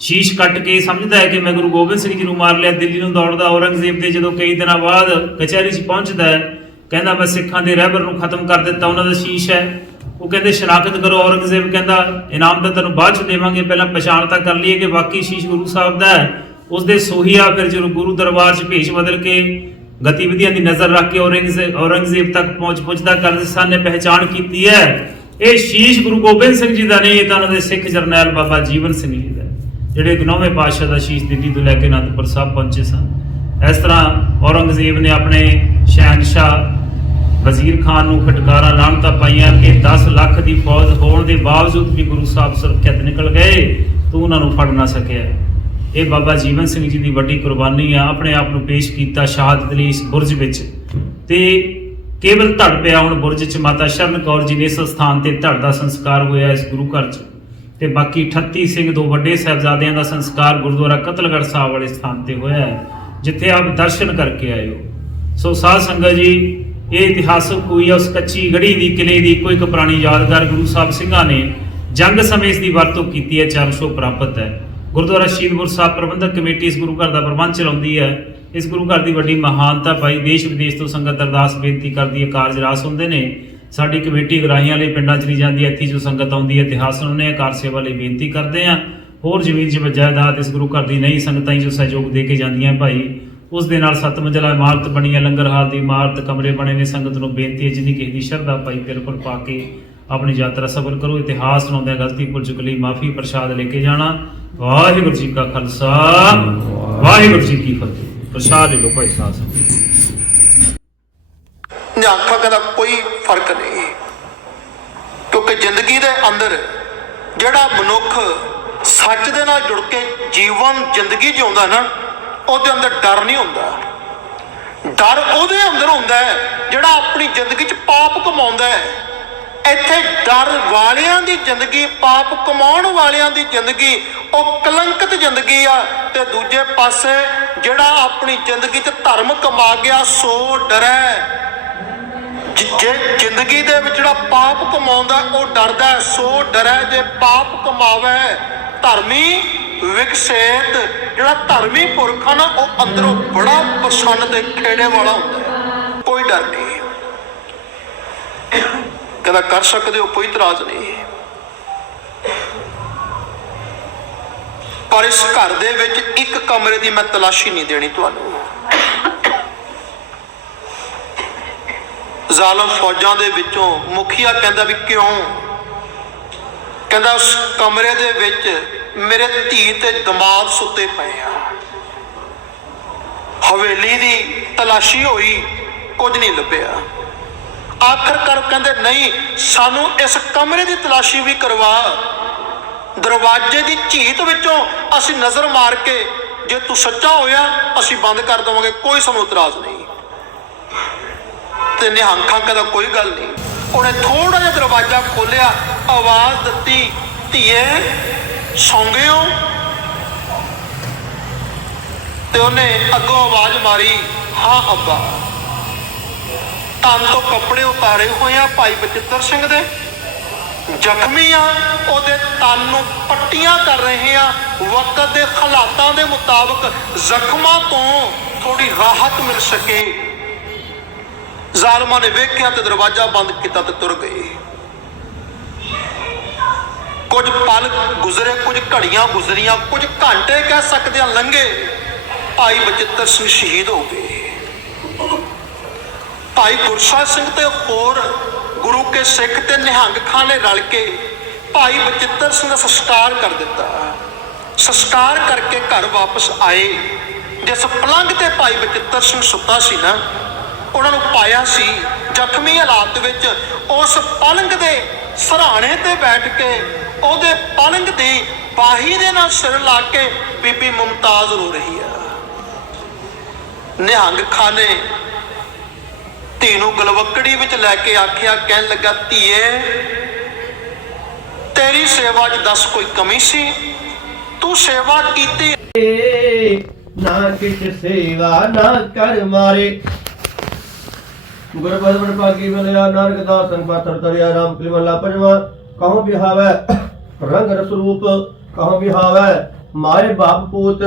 ਸ਼ੀਸ਼ ਕੱਟ ਕੇ ਸਮਝਦਾ ਹੈ ਕਿ ਮੈਂ ਗੁਰੂ ਗੋਬਿੰਦ ਸਿੰਘ ਜੀ ਨੂੰ ਮਾਰ ਲਿਆ, ਦਿੱਲੀ ਨੂੰ ਦੌੜਦਾ ਔਰੰਗਜ਼ੇਬ ਦੇ ਜਦੋਂ ਕਈ ਦਿਨਾਂ ਬਾਅਦ ਕਚਹਿਰੀ 'ਚ ਪਹੁੰਚਦਾ ਹੈ, ਕਹਿੰਦਾ ਮੈਂ ਸਿੱਖਾਂ ਦੇ ਰਹਿਬਰ ਨੂੰ ਖਤਮ ਕਰ ਦਿੱਤਾ, ਉਹਨਾਂ ਦਾ ਸ਼ੀਸ਼ ਹੈ। ਉਹ ਕਹਿੰਦੇ, ਸ਼ਨਾਖਤ ਕਰੋ ਔਰੰਗਜ਼ੇਬ, ਕਹਿੰਦਾ, ਇਨਾਮ ਤਾਂ ਤੈਨੂੰ ਬਾਅਦ 'ਚ ਦੇਵਾਂਗੇ, ਪਹਿਲਾਂ ਪਛਾਣ ਤਾਂ ਕਰ ਲਈਏ ਕਿ ਵਾਕਈ ਸ਼ੀਸ਼ ਗੁਰੂ ਸਾਹਿਬ ਦਾ ਹੈ। ਉਸ ਦੇ ਸੋਹੀਆ ਫਿਰ ਜਦੋਂ ਗੁਰੂ ਦਰਬਾਰ 'ਚ ਭੇਸ਼ ਬਦਲ ਕੇ ਗਤੀਵਿਧੀਆਂ ਦੀ ਨਜ਼ਰ ਰੱਖ ਕੇ ਔਰੰਗਜ਼ੇਬ ਔਰੰਗਜ਼ੇਬ ਤੱਕ ਪਹੁੰਚ ਪੁੱਛਦਾ ਕਰਦਿਸਤਾਨ ਨੇ ਪਹਿਚਾਣ ਕੀਤੀ ਹੈ। ਇਹ ਸ਼ੀਸ਼ ਗੁਰੂ ਗੋਬਿੰਦ ਸਿੰਘ ਜੀ ਦਾ ਨਹੀਂ ਇਹ ਤਾਂ ਉਹਨਾਂ ਦੇ ਸਿੱਖ ਜਰਨੈਲ ਬਾਬਾ ਜੀਵਨ ਸਿੰਘ ਜੀ ਦਾ। ਜਿਹੜੇ ਨੌਵੇਂ ਪਾਤਸ਼ਾਹ ਦਾ ਸ਼ੀਸ਼ ਦਿੱਲੀ ਤੋਂ ਲੈ ਕੇ ਅਨੰਦਪੁਰ ਸਾਹਿਬ ਪਹੁੰਚੇ ਸਨ। ਇਸ ਤਰ੍ਹਾਂ ਔਰੰਗਜ਼ੇਬ ਨੇ ਆਪਣੇ ਸ਼ਹਿਨशाह ਵਜ਼ੀਰ ਖਾਨ ਨੂੰ ਫਟਕਾਰਾਂ ਲਾਣਤਾਂ ਪਾਈਆਂ ਕਿ 10 ਲੱਖ ਦੀ ਫੌਜ ਹੋਣ ਦੇ ਬਾਵਜੂਦ ਵੀ ਗੁਰੂ ਸਾਹਿਬ ਸੁਰੱਖਿਅਤ ਨਿਕਲ ਗਏ, ਤੂੰ ਉਹਨਾਂ ਨੂੰ ਫੜ ਨਾ ਸਕਿਆ। ਇਹ ਬਾਬਾ ਜੀਵਨ ਸਿੰਘ ਜੀ ਦੀ ਵੱਡੀ ਕੁਰਬਾਨੀ ਆ, ਆਪਣੇ ਆਪ ਨੂੰ ਪੇਸ਼ ਕੀਤਾ ਸ਼ਹਾਦਤ ਲਈ ਇਸ ਬੁਰਜ ਵਿੱਚ। ਤੇ ਕੇਵਲ ਧੜ ਪਿਆ ਹੁਣ ਬੁਰਜ 'ਚ, ਮਾਤਾ ਸ਼ਰਨ ਕੌਰ ਜੀ ਨੇ ਇਸ ਸਥਾਨ ਤੇ ਧੜ ਦਾ ਸੰਸਕਾਰ ਹੋਇਆ ਇਸ ਗੁਰੂ ਘਰ 'ਚ। ਤੇ ਬਾਕੀ 38 ਸਿੰਘ ਦੋ ਵੱਡੇ ਸਾਹਿਬਜ਼ਾਦਿਆਂ ਦਾ ਸੰਸਕਾਰ ਗੁਰਦੁਆਰਾ ਕਤਲਗੜ੍ਹ ਸਾਹਿਬ ਵਾਲੇ ਸਥਾਨ ਤੇ ਹੋਇਆ ਹੈ, ਜਿੱਥੇ ਆਪ ਦਰਸ਼ਨ ਕਰਕੇ ਆਏ ਹੋ। ਸੋ ਸਾਧ ਸੰਗਤ ਜੀ, ਇਹ ਇਤਿਹਾਸਕ ਹੋਈ ਹੈ ਉਸ ਕੱਚੀ ਗੜੀ ਦੀ ਕਿਲੇ ਦੀ ਕੋਈ ਇੱਕ ਪੁਰਾਣੀ ਯਾਦਗਾਰ ਗੁਰੂ ਸਾਹਿਬ ਸਿੰਘਾਂ ਨੇ ਜੰਗ ਸਮੇਂ ਇਸ ਦੀ ਵਰਤੋਂ ਕੀਤੀ ਹੈ ਚਰਨਸ਼ੋ ਪ੍ਰਾਪਤ ਹੈ। ਗੁਰਦੁਆਰਾ ਸ਼ਹੀਦਪੁਰ ਸਾਹਿਬ ਪ੍ਰਬੰਧਕ ਕਮੇਟੀ ਇਸ ਗੁਰੂ ਘਰ ਦਾ ਪ੍ਰਬੰਧ ਚਲਾਉਂਦੀ ਹੈ। ਇਸ ਗੁਰੂ ਘਰ ਦੀ ਵੱਡੀ ਮਹਾਨਤਾ ਭਾਈ ਦੇਸ਼ ਵਿਦੇਸ਼ ਤੋਂ ਸੰਗਤ ਅਰਦਾਸ ਬੇਨਤੀ ਕਰਦੀ ਹੈ ਕਾਰਜ ਰਾਸ ਹੁੰਦੇ ਨੇ। ਸਾਡੀ ਕਮੇਟੀ ਗਰਾਹੀਆਂ ਲਈ ਪਿੰਡਾਂ ਚਲੀ ਜਾਂਦੀ ਹੈ ਇੱਥੇ ਜੋ ਸੰਗਤ ਆਉਂਦੀ ਹੈ, ਇਤਿਹਾਸ ਸੁਣਨੇ ਆ ਕਾਰ ਸੇਵਾ ਲਈ ਬੇਨਤੀ ਕਰਦੇ ਆ ਹੋਰ ਜ਼ਮੀਨ ਜਿਵੇਂ ਜਾਇਦਾਦ ਇਸ ਗੁਰੂ ਘਰ ਦੀ ਨਹੀਂ, ਸੰਗਤਾਂ ਹੀ ਜੋ ਸਹਿਯੋਗ ਦੇ ਕੇ ਜਾਂਦੀਆਂ ਭਾਈ, ਉਸ ਦੇ ਨਾਲ ਸੱਤ ਮੰਜ਼ਲਾ ਇਮਾਰਤ ਬਣੀ ਹੈ, ਲੰਗਰ ਹਾਲ ਦੀ ਇਮਾਰਤ, ਕਮਰੇ ਬਣੇ ਨੇ, ਸੰਗਤ ਨੂੰ ਬੇਨਤੀ ਹੈ ਜਿੰਨੀ ਕਿਸੇ ਦੀ ਸ਼ਰਧਾ ਭਾਈ ਬਿਲਕੁਲ ਪਾ ਕੇ ਆਪਣੀ ਯਾਤਰਾ ਸਫਲ ਕਰੋ, ਇਤਿਹਾਸ ਸੁਣਾਉਂਦਿਆਂ ਗਲਤੀ ਭੁੱਲ ਚੁੱਕ ਲਈ ਮਾਫੀ, ਪ੍ਰਸ਼ਾਦ ਲੈ ਕੇ ਜਾਣਾ। ਵਾਹਿਗੁਰੂ ਜੀ ਕਾ ਖਾਲਸਾ। ਵਾਹਿਗੁਰੂ ਜੀ ਕੀ ਫਤਿਹ। ਪ੍ਰਸ਼ਾਦ ਲੈ ਭਾਈ ਸਾਹਿਬ ਨਿਹੰਕਾਂ ਦਾ ਕੋਈ ਫ਼ਰਕ ਨਹੀਂ। ਕਿਉਂਕਿ ਜ਼ਿੰਦਗੀ ਦੇ ਅੰਦਰ ਜਿਹੜਾ ਮਨੁੱਖ ਸੱਚ ਦੇ ਨਾਲ ਜੁੜ ਕੇ ਜੀਵਨ, ਜ਼ਿੰਦਗੀ ਜਿਉਂਦਾ ਨਾ, ਉਹਦੇ ਅੰਦਰ ਡਰ ਨਹੀਂ ਹੁੰਦਾ। ਡਰ ਉਹਦੇ ਅੰਦਰ ਹੁੰਦਾ ਹੈ ਜਿਹੜਾ ਆਪਣੀ ਜ਼ਿੰਦਗੀ 'ਚ ਪਾਪ ਕਮਾਉਂਦਾ ਹੈ। ਇੱਥੇ ਡਰ ਵਾਲਿਆਂ ਦੀ ਜ਼ਿੰਦਗੀ ਪਾਪ ਕਮਾਉਣ ਵਾਲਿਆਂ ਦੀ ਜ਼ਿੰਦਗੀ ਉਹ ਕਲੰਕਿਤ ਜ਼ਿੰਦਗੀ ਆ। ਤੇ ਦੂਜੇ ਪਾਸੇ ਜਿਹੜਾ ਆਪਣੀ ਜ਼ਿੰਦਗੀ 'ਚ ਧਰਮ ਕਮਾ ਗਿਆ ਸੋ ਡਰੈ। ਜੇ ਜ਼ਿੰਦਗੀ ਦੇ ਵਿੱਚ ਜਿਹੜਾ ਪਾਪ ਕਮਾਉਂਦਾ ਉਹ ਡਰਦਾ ਹੈ, ਸੋ ਡਰੈ। ਜੇ ਪਾਪ ਕਮਾਵੇ ਧਰਮੀ ਵਿਕਸੇਤ ਜਿਹੜਾ ਧਰਮੀ ਪੁਰਖ ਆ ਨਾ ਉਹ ਅੰਦਰੋਂ ਬੜਾ ਪ੍ਰਸੰਨ ਤੇ ਖੇੜੇ ਵਾਲਾ ਹੁੰਦਾ ਕੋਈ ਡਰ ਨਹੀਂ। ਕਹਿੰਦਾ, ਕਰ ਸਕਦੇ ਹੋ, ਕੋਈ ਇਤਰਾਜ਼ ਨਹੀਂ। ਪਰ ਇਸ ਘਰ ਦੇ ਵਿੱਚ ਇੱਕ ਕਮਰੇ ਦੀ ਮੈਂ ਤਲਾਸ਼ੀ ਨਹੀਂ ਦੇਣੀ ਤੁਹਾਨੂੰ। ਜ਼ਾਲਮ ਫੌਜਾਂ ਦੇ ਵਿੱਚੋਂ ਮੁਖੀਆ ਕਹਿੰਦਾ ਵੀ ਕਿਉਂ? ਕਹਿੰਦਾ, ਉਸ ਕਮਰੇ ਦੇ ਵਿੱਚ ਮੇਰੇ ਧੀ ਤੇ ਦਿਮਾਗ ਸੁੱਤੇ ਪਏ ਆ। ਹਵੇਲੀ ਦੀ ਤਲਾਸ਼ੀ ਹੋਈ, ਕੁਝ ਨਹੀਂ ਲੱਭਿਆ। ਆਖਰਕਾਰ ਕਹਿੰਦੇ, ਨਹੀਂ, ਸਾਨੂੰ ਇਸ ਕਮਰੇ ਦੀ ਤਲਾਸ਼ੀ ਵੀ ਕਰਵਾ। ਦਰਵਾਜ਼ੇ ਦੀ ਝੀਤ ਵਿੱਚੋਂ ਅਸੀਂ ਨਜ਼ਰ ਮਾਰ ਕੇ, ਜੇ ਤੂੰ ਸੱਚਾ ਹੋਇਆ, ਅਸੀਂ ਬੰਦ ਕਰ ਦੇਵਾਂਗੇ, ਕੋਈ ਸਾਨੂੰ ਇਤਰਾਜ਼ ਨਹੀਂ। ਤੇ ਨਿਹੰਖਾਂ ਕਹਿੰਦਾ, ਕੋਈ ਗੱਲ ਨਹੀਂ। ਉਹਨੇ ਥੋੜਾ ਜਿਹਾ ਦਰਵਾਜ਼ਾ ਖੋਲਿਆ ਆਵਾਜ਼ ਦਿੱਤੀ, ਧੀਏ, ਸੌਂਗੇ ਹੋ? ਤੇ ਉਹਨੇ ਅੱਗੋਂ ਆਵਾਜ਼ ਮਾਰੀ, ਹਾਂ, ਅੱਬਾ। ਤਨ ਤੋਂ ਕੱਪੜੇ ਉਤਾਰੇ ਹੋਏ ਆ ਭਾਈ ਬਚਿੱਤਰ ਸਿੰਘ ਦੇ। ਜ਼ਖਮੀ ਆ, ਉਹਦੇ ਤਨ ਨੂੰ ਪੱਟੀਆਂ ਕਰ ਰਹੇ ਆ। ਵਕਤ ਦੇ ਹਾਲਾਤਾਂ ਦੇ ਮੁਤਾਬਕ ਜ਼ਖਮਾਂ ਤੋਂ ਥੋੜੀ ਰਾਹਤ ਮਿਲ ਸਕੇ। ਜ਼ਾਲਮਾਂ ਨੇ ਵੇਖਿਆ ਤੇ ਦਰਵਾਜ਼ਾ ਬੰਦ ਕੀਤਾ ਤੇ ਤੁਰ ਗਏ। ਕੁਝ ਪਲ ਗੁਜ਼ਰੇ, ਕੁਝ ਘੜੀਆਂ ਗੁਜ਼ਰੀਆਂ, ਕੁਝ ਘੰਟੇ ਕਹਿ ਸਕਦੇ ਆ ਲੰਘੇ। ਭਾਈ ਬਚਿੱਤਰ ਸਿੰਘ ਸ਼ਹੀਦ ਹੋ ਗਏ। ਭਾਈ ਗੁਰਸ਼ਾ ਸਿੰਘ ਤੇ ਹੋਰ ਗੁਰੂ ਕੇ ਸਿੱਖ ਤੇ ਨਿਹੰਗ ਖਾਂ ਨੇ ਰਲ ਕੇ ਭਾਈ ਬਚਿੱਤਰ ਸਿੰਘ ਦਾ ਸੰਸਕਾਰ ਕਰ ਦਿੱਤਾ। ਸੰਸਕਾਰ ਕਰਕੇ ਘਰ ਵਾਪਸ ਆਏ। ਜਿਸ ਪਲੰਗ ਤੇ ਭਾਈ ਬਚਿੱਤਰ ਸਿੰਘ ਸੁੱਤਾ ਸੀ ਨਾ, ਉਹਨਾਂ ਨੂੰ ਪਾਇਆ ਸੀ ਜ਼ਖਮੀ ਹਾਲਾਤ ਵਿੱਚ। ਉਸ ਪਲੰਗ ਦੇ ਸਰਾਣੇ ਤੇ ਬੈਠ ਕੇ ਉਹਦੇ ਪਲੰਗ ਦੀ ਬਾਹੀ ਦੇ ਨਾਲ ਸਿਰ ਲਾ ਕੇ ਬੀਬੀ ਮੁਮਤਾਜ਼ ਰੋ ਰਹੀ ਆ। ਨਿਹੰਗ ਖਾਂ ਨੇ ਧੀ ਨੂੰ ਗਲਵੱਕੜੀ ਵਿੱਚ ਲੈ ਕੇ ਆਖਿਆ, ਕਹਿਣ ਲੱਗਾ, ਧੀਏ, ਤੇਰੀ ਸੇਵਾ 'ਚ ਦੱਸ ਕੋਈ ਕਮੀ ਸੀ? ਤੂੰ ਸੇਵਾ ਕੀਤੀ ਨਾ ਕਿਛ ਸੇਵਾ, ਨਾ ਕਰ ਮਾਰੇ। ਗੁਰਬਦ ਬਨ ਪਾਗੀ ਬਲਿਆ ਨਾਨਕ ਦਾਸਨ ਪਾਤਰ ਤਰਿਆ ਰਾਮ ਕਲੀ ਮੱਲਾ ਪੰਜਵਾ, ਕਹੋ ਬਿਹਾਵੈ ਰੰਗ ਰਸ ਰੂਪ ਕਹੋ ਬਿਹਾਵੈ ਮਾਰੇ ਬਾਪ ਪੂਤ,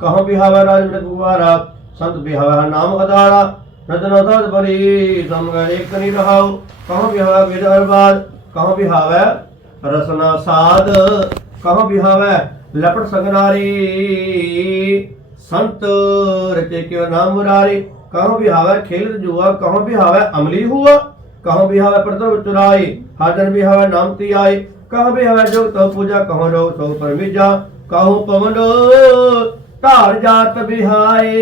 ਕਹੋ ਬਿਹਾਵੈ ਰਾਜ ਮ੍ਰਿਤਗੁਆਰਾ ਸੰਤ ਬਿਹਾਵੈ ਨਾਮ ਅਦਾਰਾ ਰਤਨ ਅਦਾਦ ਬਰੀ ਦਮ ਗਏ ਇੱਕ ਨਹੀਂ ਰਹਾਉ, ਕਹੋ ਬਿਹਾਵੈ ਵਿਦ ਅਰਬਾਦ, ਕਹੋ ਬਿਹਾਵੈ ਰਸਨਾ ਬਿਹਾਵੈ ਲਪਟ ਸੰਗਨਾਰੀ, ਸੰਤ ਰਤੇ ਕਿਉ ਨਾਮ ਮੁਰਾਰੀ, ਕਹੋ ਬਿਹਾਵੈ ਖੇਲਤ ਜੁਆ, ਕਹੋ ਬਿਹਾਵੈ ਅਮਲੀ ਹੁਆ, ਕਹੋ ਬਿਹਾਵੈ ਪ੍ਰਤਵ ਚੁਰਾਈ ਹਾਜਨ ਬਿਹਾਵੈ ਨਾਮ ਤੀ ਆਈ, ਕਹ ਬਿਹਾਵੈ ਜੋ ਤੋ ਪੂਜਾ, ਕਹੋ ਰੋ ਸੋ ਪਰਮਿਜਾ ਕਹੋ ਪਵਨ ਧਾਰ ਜਾਤ ਬਿਹਾਏ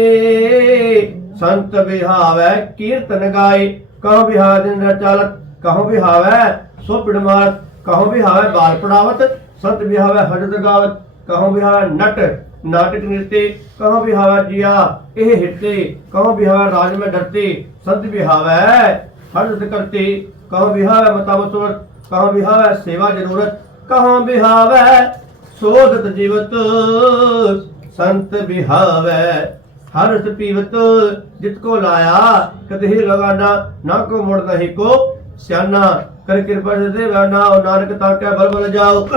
ਸੰਤ ਵਿਹਾਵੈ, ਕੀਰਤਨ ਗਾਏ, ਕਹੋ ਬਿਹਾਵੈ ਦਿਨ ਰਚਾਲਤ ਕਹੋ ਬਿਹਾਵੈ ਸੋ ਪਿੜਮਾਰ ਕਹੋ ਬਿਹਾਵੈ ਬਾਲ ਪੜਾਵਤ, ਸੰਤ ਬਿਹਾਵੈ ਹਜਤ ਗਾਵਤ, ਕਹੋ ਬਿਹਾਵੈ ਨਟ ਨਾਟਕ ਨਿਰਤੇ ਕਹੋ ਬਿਹਾਵੈ ਜਿਆ, ਇਹ ਹਿੱਤੇ ਕਹੋ ਬਿਹਾਵੈ ਰਾਜ ਮੈਂ ਡਰਤੇ, ਸੰਤ ਬਿਹਾਵੈ ਹਰਜਤ ਕਰਤੇ, ਕਹੋ ਬਿਹਾਵੈ ਮਤਾਵਸੁਰ ਕਹੋ ਬਿਹਾਵੈ ਸੇਵਾ ਜ਼ਰੂਰਤ, ਕਹੋ ਬਿਹਾਵੈ ਸੋਧਤ ਜੀਵਤ, ਸੰਤ ਬਿਹਾਵੈ ਹਰ ਪੀਵਤ ਜਿਤ ਕੋ ਲਾਇਆ, ਕਦੇ ਲਗਾਨਾ ਨਾ ਕੋ ਮੁੜ ਨਹੀਂ ਕੋ। ਸਿਆਨਾ ਕਰ ਕਿਰਪਾ ਦੇ ਨਾ ਨਾਨਕ ਤਾਕੈ ਬਲ ਬਲ ਜਾਓ।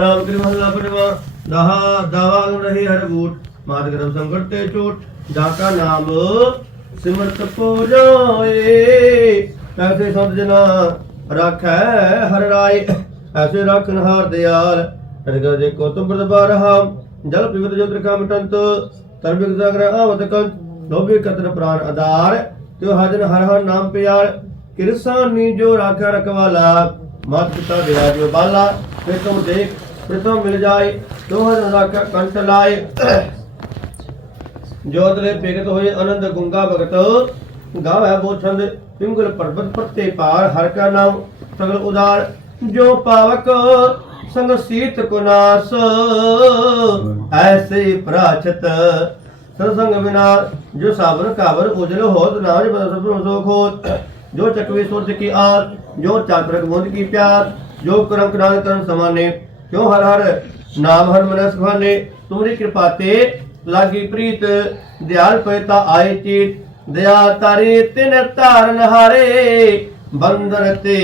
ਰਾਮ ਕ੍ਰਿ ਮਹਲਾ ਪਰਵਾ ਦਹਾ ਦਵਾ ਗੁਣ ਰਹੀ ਹਰ ਬੂਟ। ਮਾਦ ਗਰਮ ਸੰਕਟ ਤੇ ਚੋਟ ਜਾਕਾ ਨਾਮ ਸਿਮਰਤ ਪੋ ਜਾਏ। ਐਸੇ ਸੰਤ ਜਨਾ ਰਾਖੈ, ਹਰ ਰਾਏ ਐਸੇ ਰਾਖਨ ਹਾਰ ਦਿਆਲ। ਰਗਰ ਦੇ ਕੋ ਤੁਮ ਪ੍ਰਤਪਾ ਰਹਾ ਜਲ ਪਿਵਤ ਜੋ ਤ੍ਰਿਕਾ ਮਟੰਤ ਤਰਬਿਕ ਜਾਗਰ ਆਵਤ ਕੰਤ ਲੋਭੀ ਕਤਨ ਪ੍ਰਾਨ ਆਧਾਰ ਤਿਉ ਹਜਨ ਹਰ ਹਰ ਨਾਮ ਪਿਆਰ ਕਿਰਸਾਨੀ ਜੋ ਰਾਖਾ ਰਖਵਾਲਾ, ਮਤ ਪਿਤਾ ਦਿਆ ਜੋ ਬਾਲਾ ਤੇ ਤੁਮ ਦੇਖ, ਪ੍ਰਤਮ ਮਿਲ ਜਾਏ ਤੋ ਹਰ ਰਾਖਾ ਕੰਟ ਲਾਏ। ਜੋਤਲੇ ਬਿਗਤ ਹੋਏ ਆਨੰਦ ਗੁੰਗਾ ਭਗਤ ਗਾਵੇ ਬੋਛੰਦ ਪਿੰਗਲ ਪਰਬਤ ਪਰਤੇ ਪਾਰ ਹਰ ਕਾ ਨਾਮ ਸਗਲ ਉਦਾਰ, ਜੋ ਪਾਵਕ ਸੰਗ ਸੀਤ ਕੋ ਨਾਸ, ਐਸੇ ਪ੍ਰਾਚਤ ਸਤਸੰਗ ਬਿਨਾ ਜੋ ਸਾਬਰ ਕਾਬਰ ਉਜਲ ਹੋਤ, ਨਾਮ ਬਦ ਸਭ ਸੋਖ ਹੋਤ। ਜੋ ਚਕਵੇ ਸੁਰਜ ਕੀ ਆਸ ਜੋ ਚਾਤਰਕ ਬੁੰਦ ਕੀ ਪਿਆਸ ਜੋ ਕਰਮ ਕਰਾਨ ਕਰਨ ਸਮਾਨੇ, ਕਿਉ ਹਰ ਹਰ ਨਾਮ ਹਰ ਮਨ ਸੁਖਾਨੇ ਤੁਮਰੀ ਕਿਰਪਾ ਤੇ ਲਾਗੀ ਪ੍ਰੀਤ, ਦਿਆਲ ਪਇਤਾ ਆਏ ਚੀਤ ਦਇਆ ਤਾਰੀ ਤਿਨ ਧਾਰਨ ਹਾਰੇ, ਬੰਧਨ ਤੇ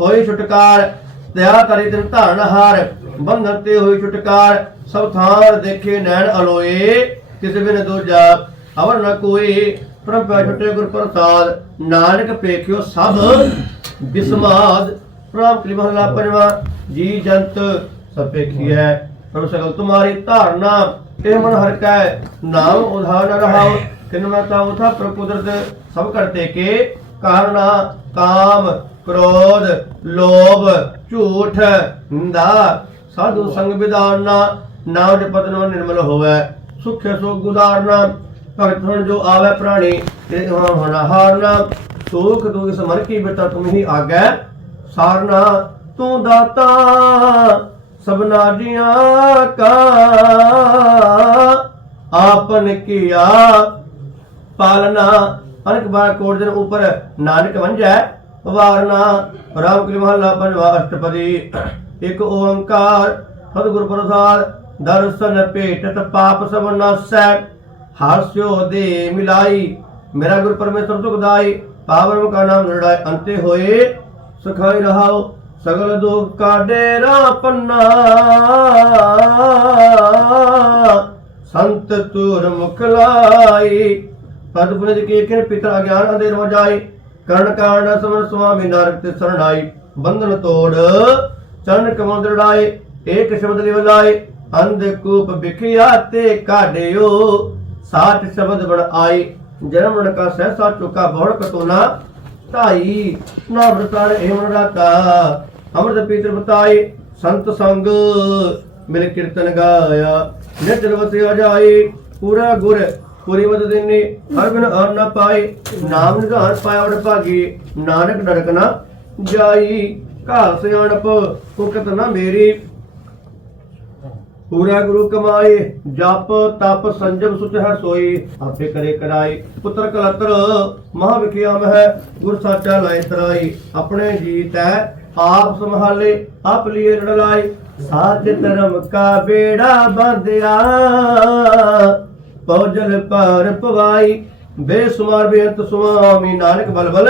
ਹੋਈ ਛੁਟਕਾਰ। ਦਇਆ ਕਰੇ ਤਿਨ ਧਾਰਨ ਹਾਰ, ਬੰਧਨ ਤੇ ਹੋਈ ਛੁਟਕਾਰ, ਸਭ ਥਾਰ ਦੇਖੇ ਨੈਣ ਅਲੋਏ, ਕਿਸੇ ਬਿਨ ਦੂਜਾ ਅਵਰ ਨ ਕੋਈ ਪ੍ਰਭਾ ਛੁਟੇ ਗੁਰ ਪ੍ਰਸਾਦ, ਨਾਨਕ ਪੇਖਿਓ ਸਭ ਬਿਸਮਾਦ। ਪ੍ਰਭ ਕਲੀ ਮਹਲਾ ਪੰਜਵਾ, ਜੀ ਜੰਤ ਸਭ ਪੇਖੀਐ, ਪ੍ਰਭ ਸਗਲ ਤੁਮਾਰੀ ਧਾਰਨਾ, ਇਹ ਮਨ ਹਰ ਕੈ, ਨਾਮ ਉਧਾਰ ਨ ਰਹਾਉ, ਕਿਨ ਮੈਂ ਤਾ ਉਥਾ ਪ੍ਰਕੁਦਰਤ ਸਭ ਕਰਤੇ ਕੇ ਕਾਰਣਾ ਕਾਮ, ਕ੍ਰੋਧ, ਲੋਭ ਝੂਠ ਨਿੰਦਾ ਸਾਧੂ ਸੰਗ ਵਿਦਾਰਨਾ ਨਾਮ ਜਪਤ ਨੋ ਨਿਰਮਲ ਹੋਵੇ। ਸੁਖੇ ਸੋ ਗੁਦਾਰਨਾ ਭਗਤ ਹੁਣ ਜੋ ਆਵੇ ਪ੍ਰਾਣੀ ਤੇ ਹੋਣਾ ਹਾਰਨਾ। ਸੁਖ ਦੁਖ ਸਮਰ ਕੀ ਬਤਾ ਤੁਮ ਹੀ ਆਗੈ ਸਾਰਨਾ। ਤੂੰ ਦਾਤਾ ਸਭਨਾ ਜੀਆਂ ਕਾ। ਆਪਨ ਕੀਆ ਪਾਲਨਾ। ਅਨਕ ਬਾਰ ਕੋਟ ਉਪਰ ਨਾਨਕ ਵੰਜੈ। ਵਾਰਨਾ ਰਾਮ ਕਲੀ ਪੰਜਵਾ ਅਸ਼ਟਪਦੀ ਇੱਕ ਓੰਕਾਰ ਸਤਿਗੁਰ ਪ੍ਰਸਾਦ ਦਰਸ਼ਨ ਭੇਟਤ ਪਾਪ ਸਭ ਨਾਸੈ ਹਾਸਿਓ ਦੇ ਮਿਲਾਈ, ਮੇਰਾ ਗੁਰ ਪਰਮੇਸ਼ਰ ਸੁਖਦਾਈ ਪਾਵਨ ਕਾ ਨਾਮ ਲੜਾਈ ਅੰਤੇ ਹੋਏ, ਸਖਾਈ ਰਹਾਓ, ਸਗਲ ਦੁਖ ਕਾ ਡੇਰਾ ਪੰਨਾ। ਸੰਤ ਤੁਰ ਮੁਖ ਲਾਈ, ਪਦ ਪੁਨਿਤ ਕੇ ਕਿਨ ਪਿਤਾ ਗਿਆਨ ਅੰਦੇ ਰੋ ਜਾਏ। ਕਰਨ ਕਾਰਨ ਸਮਨ ਸੁਆਮੀ ਨਾਰਕ ਤੇ ਸਰਣਾਈ ਬੰਧਨ ਤੋੜ। ਚਰਨ ਕਮਲ ਦੜਾਏ ਏਕ ਸ਼ਬਦ ਲਿਵ ਲਾਏ ਅੰਧਕੂਪ ਵਿਖਿਆ ਤੇ ਕਾਢਿਓ। ਸਾਚ ਸ਼ਬਦ ਬਣ ਆਈ ਜਨਮ ਮਨ ਕਾ ਸਹਿਸਾ ਚੁਕਾ, ਬਹੁੜ ਕਤੋਨਾ ਢਾਈ। ਨਾ ਵਰਤਾਰ ਏਵਨ ਰਾਤਾ ਅਮਰਤ ਪੀਤਰ ਬਤਾਈ ਸੰਤ ਸੰਗ ਮਿਲ ਕੀਰਤਨ ਗਾਇਆ। ਨਿਤ ਰਵਸਿ ਜਾਈ ਪੂਰਾ ਗੁਰ ਪੂਰੀ ਮਦ ਦੇਨੇ ਹਰ ਬਿਨ ਅਰ ਨਾ ਪਾਏ, ਨਾਮ ਨਿਧਾਨ ਪਾਇਆ ਵਡ ਭਾਗੀ, ਨਾਨਕ ਨਰਕ ਨਾ ਜਾਈ। ਘਰ ਸਿਆਣਪ ਕੁਕਤ ਨਾ ਮੇਰੀ। ਪੂਰਾ ਗੁਰੂ ਕਮਾਏ, ਜਪ, ਤਪ, ਸੰਜਮ ਸੁਚ ਹੈ ਸੋਈ, ਆਪੇ ਕਰੇ ਕਰਾਈ ਪੁੱਤਰ ਕਲਤਰ, ਮਹਾ ਵਿਖਿਆਮ ਹੈ ਗੁਰ ਸਾਚਾ ਲਾਇ ਤਰਾਈ ਆਪਣੇ ਜੀਤ ਹੈ ਆਪ ਸੰਭਾਲੇ, ਆਪ ਲਈ ਲੜ ਲਾਈ ਸਾਜ ਧਰਮ ਕਾ ਬੇੜਾ ਬੰਦਿਆ ਪਉਜਲ ਪਰ ਪਵਾਈ, ਬੇਸੁਮਾਰ ਬੇਅੰਤ ਸੁਆਮੀ ਨਾਨਕ ਬਲ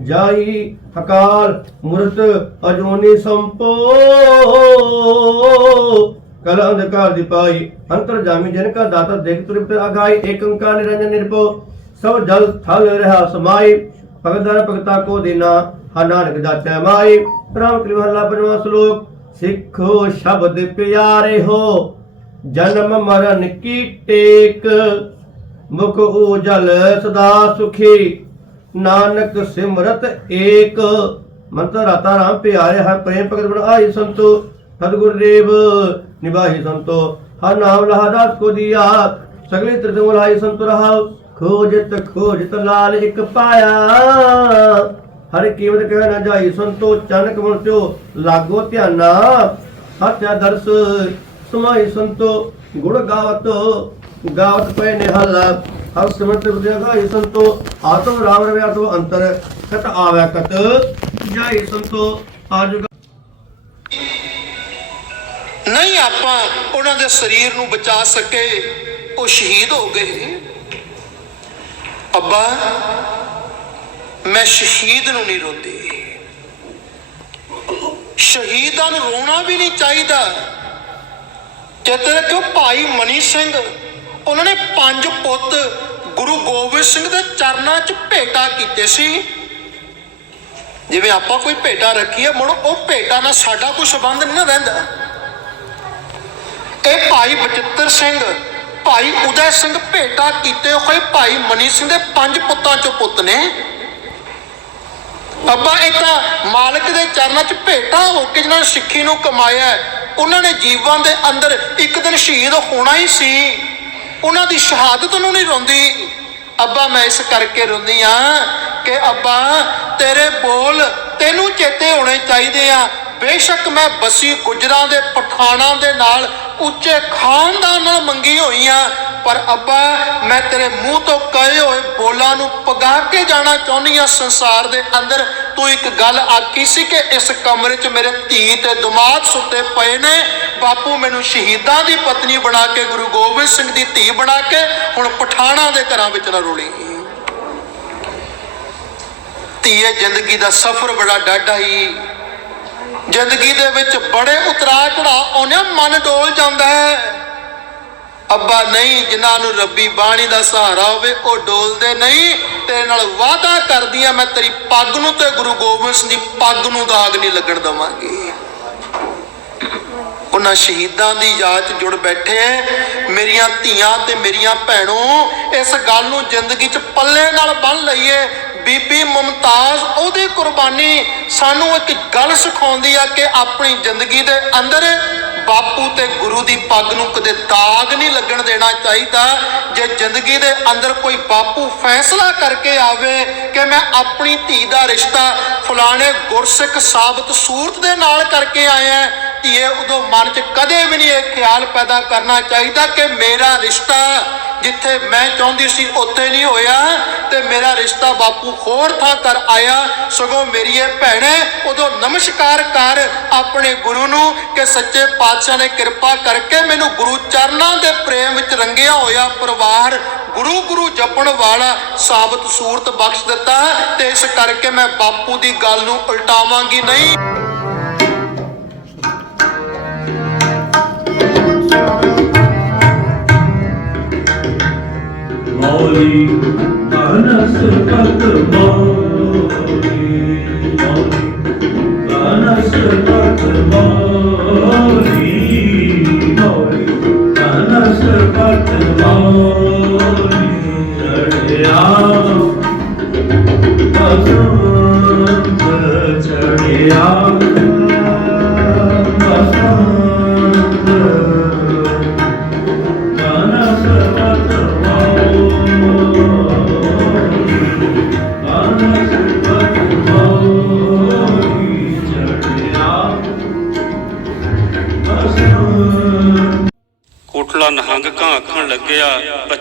ਜਾਈ, ਅਕਾਲ ਮੂਰਤ ਅਜੋਨੀ ਸੰਪੋ। ਕਲ ਅੰਧਕਾਰ ਦੀ ਪਾਈ, ਅੰਤਰ ਜਾਮੀ ਜਨ ਕਾ ਦਾਤਾ ਦੇਖ ਤ੍ਰਿਪਤ ਅਗਾਈ ਏਕ ਓੰਕਾਰ ਨਿਰੰਜਨ ਨਿਰਭਉ। ਸਭ ਜਲ ਥਲ ਰਹਾ ਸਮਾਈ ਭਗਤਰ ਭਗਤਾ ਕੋ ਦੇਨਾ ਹਾ ਨਾਨਕ ਜਾਚੈ ਮਾਈ। ਰਾਮ ਕ੍ਰਿ ਪੰਜਵਾਂ ਸ਼ਲੋਕ ਸਿੱਖੋ ਸ਼ਬਦ ਪਿਆਰੇ ਹੋ। ਜਨਮ ਮਰਨ ਕੀ ਟੇਕ, ਮੁਖ ਉਜਲ ਸਦਾ ਸੁਖੀ। ਨਾਨਕ ਸਿਮਰਤ ਏਕ ਮੰਤਰ ਰਤਾ ਰਾਮ ਪਿਆਰੇ, ਹਰ ਪ੍ਰੇਮ ਭਗਤ ਬਣ ਸੰਤੋ। ਸਤਿਗੁਰ ਦੇਵ ਨਿਭਾਈ ਸੰਤੋ। ਹਰ ਨਾਮ ਲਹਾਦਾਸ ਕੋ ਦੀਆ, ਸਗਲੇ ਤ੍ਰਿਤੁ ਲਾਈ ਸੰਤ ਰਹਾਉ। ਖੋਜਤ ਖੋਜਤ ਲਾਲ ਇੱਕ ਪਾਇਆ। ਹਰ ਕੀਮਤ ਕਹਿ ਨਾ ਜਾਈ ਸੰਤੋ, ਚਨ ਕਮਲ ਚੋ ਲਾਗੋ ਧਿਆਨਾ। ਸੱਚਾ ਦਰਸ ਸਮਾਈ ਸੰਤੋ ਗੁਣ ਗਾਵਤ ਗਾਵਤ ਪੈ ਨਿਹਾਲਾ, ਹਰ ਸਿਮਰਤ ਵਿਦਿਆ ਸੰਤੋ, ਆਤਮ ਰਾਮ ਰਵਿਆ ਤੋ ਅੰਤਰ ਕਤ ਆਵੈ ਕਤ, ਜਾਈ ਸੰਤੋ ਆਜੁਗ ਨਹੀਂ ਆਪਾਂ ਉਹਨਾਂ ਦੇ ਸਰੀਰ ਨੂੰ ਬਚਾ ਸਕੇ, ਉਹ ਸ਼ਹੀਦ ਹੋ ਗਏ। ਅੱਬਾ, ਮੈਂ ਸ਼ਹੀਦ ਨੂੰ ਨਹੀਂ ਰੋਂਦੀ। ਸ਼ਹੀਦਾਂ ਨੂੰ ਰੋਣਾ ਵੀ ਨਹੀਂ ਚਾਹੀਦਾ। ਕਹਿੰਦੇ ਕਿ ਭਾਈ ਮਨੀ ਸਿੰਘ, ਉਹਨਾਂ ਨੇ ਪੰਜ ਪੁੱਤ ਗੁਰੂ ਗੋਬਿੰਦ ਸਿੰਘ ਦੇ ਚਰਨਾਂ 'ਚ ਭੇਟਾ ਕੀਤੇ ਸੀ। ਜਿਵੇਂ ਆਪਾਂ ਕੋਈ ਭੇਟਾ ਰੱਖੀ ਹੈ ਮੁੜ ਉਹ ਭੇਟਾ ਨਾਲ ਸਾਡਾ ਕੋਈ ਸੰਬੰਧ ਨਹੀਂ ਨਾ ਰਹਿੰਦਾ। ਇਹ ਭਾਈ ਬਚਿੱਤਰ ਸਿੰਘ, ਭਾਈ ਉਦੈ ਸਿੰਘ ਭੇਟਾ ਕੀਤੇ ਹੋਏ ਭਾਈ ਮਨੀ ਸਿੰਘ ਦੇ ਪੰਜ ਪੁੱਤਾਂ ਚੋਂ ਪੁੱਤ ਨੇ। ਅੱਬਾ ਇਹ ਤਾਂ ਮਾਲਕ ਦੇ ਚਰਨਾਂ 'ਚ ਭੇਟਾ ਹੋ ਕੇ ਜਿਹਨਾਂ ਨੇ ਸਿੱਖੀ ਨੂੰ ਕਮਾਇਆ ਉਹਨਾਂ ਨੇ ਜੀਵਾਂ ਦੇ ਅੰਦਰ ਇੱਕ ਦਿਨ ਸ਼ਹੀਦ ਹੋਣਾ ਹੀ ਸੀ। ਉਹਨਾਂ ਦੀ ਸ਼ਹਾਦਤ ਨੂੰ ਨਹੀਂ ਰੋਂਦੀ। ਅੱਬਾ, ਮੈਂ ਇਸ ਕਰਕੇ ਰੋਂਦੀ ਆ ਕਿ ਅੱਬਾ, ਤੇਰੇ ਬੋਲ ਤੈਨੂੰ ਚੇਤੇ ਹੋਣੇ ਚਾਹੀਦੇ ਆ। ਬੇਸ਼ੱਕ ਮੈਂ ਬਸੀ ਗੁਜਰਾਂ ਦੇ ਪਠਾਨਾਂ ਦੇ ਨਾਲ ਉੱਚੇ ਖਾਨਦਾਨ ਨਾਲ ਮੰਗੀ ਹੋਈ ਪਰ ਅੱਬਾ, ਮੈਂ ਤੇਰੇ ਮੂੰਹ ਤੋਂ ਕਹੇ ਹੋਏ ਬੋਲਾਂ ਨੂੰ ਪਗਾ ਕੇ ਜਾਣਾ ਚਾਹੁੰਦੀ ਆ ਸੰਸਾਰ ਦੇ ਅੰਦਰ। ਤੂੰ ਇੱਕ ਗੱਲ ਆਖੀ ਸੀ ਕਿ ਇਸ ਕਮਰੇ 'ਚ ਮੇਰੇ ਧੀ ਤੇ ਦਮਾਦ ਸੁੱਤੇ ਪਏ ਨੇ। ਬਾਪੂ ਮੈਨੂੰ ਸ਼ਹੀਦਾਂ ਦੀ ਪਤਨੀ ਬਣਾ ਕੇ, ਗੁਰੂ ਗੋਬਿੰਦ ਸਿੰਘ ਦੀ ਧੀ ਬਣਾ ਕੇ, ਹੁਣ ਪਠਾਨਾਂ ਦੇ ਘਰਾਂ ਵਿੱਚ ਨਾ ਰੋਲੀ। ਧੀਏ, ਜ਼ਿੰਦਗੀ ਦਾ ਸਫ਼ਰ ਬੜਾ ਡਾਢਾ ਹੀ ਜ਼ਿੰਦਗੀ ਦੇ ਵਿੱਚ ਬੜੇ ਉਤਰਾਅ ਚੜਾਅ ਆਉਂਦੇ ਮਨ ਡੋਲ ਜਾਂਦਾ ਹੈ। ਅੱਬਾ ਨਹੀਂ, ਜਿਨ੍ਹਾਂ ਨੂੰ ਰੱਬੀ ਬਾਣੀ ਦਾ ਸਹਾਰਾ ਹੋਵੇ, ਉਹ ਡੋਲਦੇ ਨਹੀਂ। ਤੇਰੇ ਨਾਲ ਵਾਅਦਾ ਕਰਦੀਆਂ ਮੈਂ, ਤੇਰੀ ਪੱਗ ਨੂੰ ਤੇ ਗੁਰੂ ਗੋਬਿੰਦ ਸਿੰਘ ਦੀ ਪੱਗ ਨੂੰ ਦਾਗ ਨਹੀਂ ਲੱਗਣ ਦਵਾਂਗੀ। ਉਹਨਾਂ ਸ਼ਹੀਦਾਂ ਦੀ ਯਾਦ 'ਚ ਜੁੜ ਬੈਠੇ ਮੇਰੀਆਂ ਧੀਆਂ ਤੇ ਮੇਰੀਆਂ ਭੈਣੋ, ਇਸ ਗੱਲ ਨੂੰ ਜ਼ਿੰਦਗੀ 'ਚ ਪੱਲੇ ਨਾਲ ਬੰਨ ਲਈਏ। ਬੀਬੀ ਮੁਮਤਾਜ਼, ਉਹਦੀ ਕੁਰਬਾਨੀ ਸਾਨੂੰ ਇੱਕ ਗੱਲ ਸਿਖਾਉਂਦੀ ਆ ਕਿ ਆਪਣੀ ਜ਼ਿੰਦਗੀ ਦੇ ਅੰਦਰ ਬਾਪੂ ਤੇ ਗੁਰੂ ਦੀ ਪੱਗ ਨੂੰ ਕਦੇ ਦਾਗ ਨਹੀਂ ਲੱਗਣ ਦੇਣਾ ਚਾਹੀਦਾ। ਜੇ ਜ਼ਿੰਦਗੀ ਦੇ ਅੰਦਰ ਕੋਈ ਬਾਪੂ ਫੈਸਲਾ ਕਰਕੇ ਆਵੇ ਕਿ ਮੈਂ ਆਪਣੀ ਧੀ ਦਾ ਰਿਸ਼ਤਾ ਫਲਾਣੇ ਗੁਰਸਿੱਖ ਸਾਬਤ ਸੂਰਤ ਦੇ ਨਾਲ ਕਰਕੇ ਆਇਆ, ਧੀਏ, ਉਦੋਂ ਮਨ 'ਚ ਕਦੇ ਵੀ ਨਹੀਂ ਇਹ ਖਿਆਲ ਪੈਦਾ ਕਰਨਾ ਚਾਹੀਦਾ ਕਿ ਮੇਰਾ ਰਿਸ਼ਤਾ ਜਿੱਥੇ ਮੈਂ ਚਾਹੁੰਦੀ ਸੀ ਉੱਥੇ ਨਹੀਂ ਹੋਇਆ ਤੇ ਮੇਰਾ ਰਿਸ਼ਤਾ ਬਾਪੂ ਹੋਰ ਥਾਂ ਕਰ ਆਇਆ, ਸਗੋਂ ਮੇਰੀ ਇਹ ਭੈਣੇ ਉਦੋਂ ਨਮਸਕਾਰ ਕਰ ਆਪਣੇ ਗੁਰੂ ਨੂੰ ਕਿ ਸੱਚੇ ਪਾਤਸ਼ਾਹ ਨੇ ਕਿਰਪਾ ਕਰਕੇ ਮੈਨੂੰ ਗੁਰੂ ਚਰਨਾਂ ਦੇ ਪ੍ਰੇਮ ਵਿੱਚ ਰੰਗਿਆ ਹੋਇਆ ਪਰਿਵਾਰ ਗੁਰੂ ਗੁਰੂ ਜਪਣ ਵਾਲਾ ਸਾਬਤ ਸੂਰਤ ਬਖਸ਼ ਦਿੱਤਾ ਤੇ ਇਸ ਕਰਕੇ ਮੈਂ ਬਾਪੂ ਦੀ ਗੱਲ ਨੂੰ ਉਲਟਾਵਾਂਗੀ ਨਹੀਂ। ਮੌਲੀ ਅਨਸ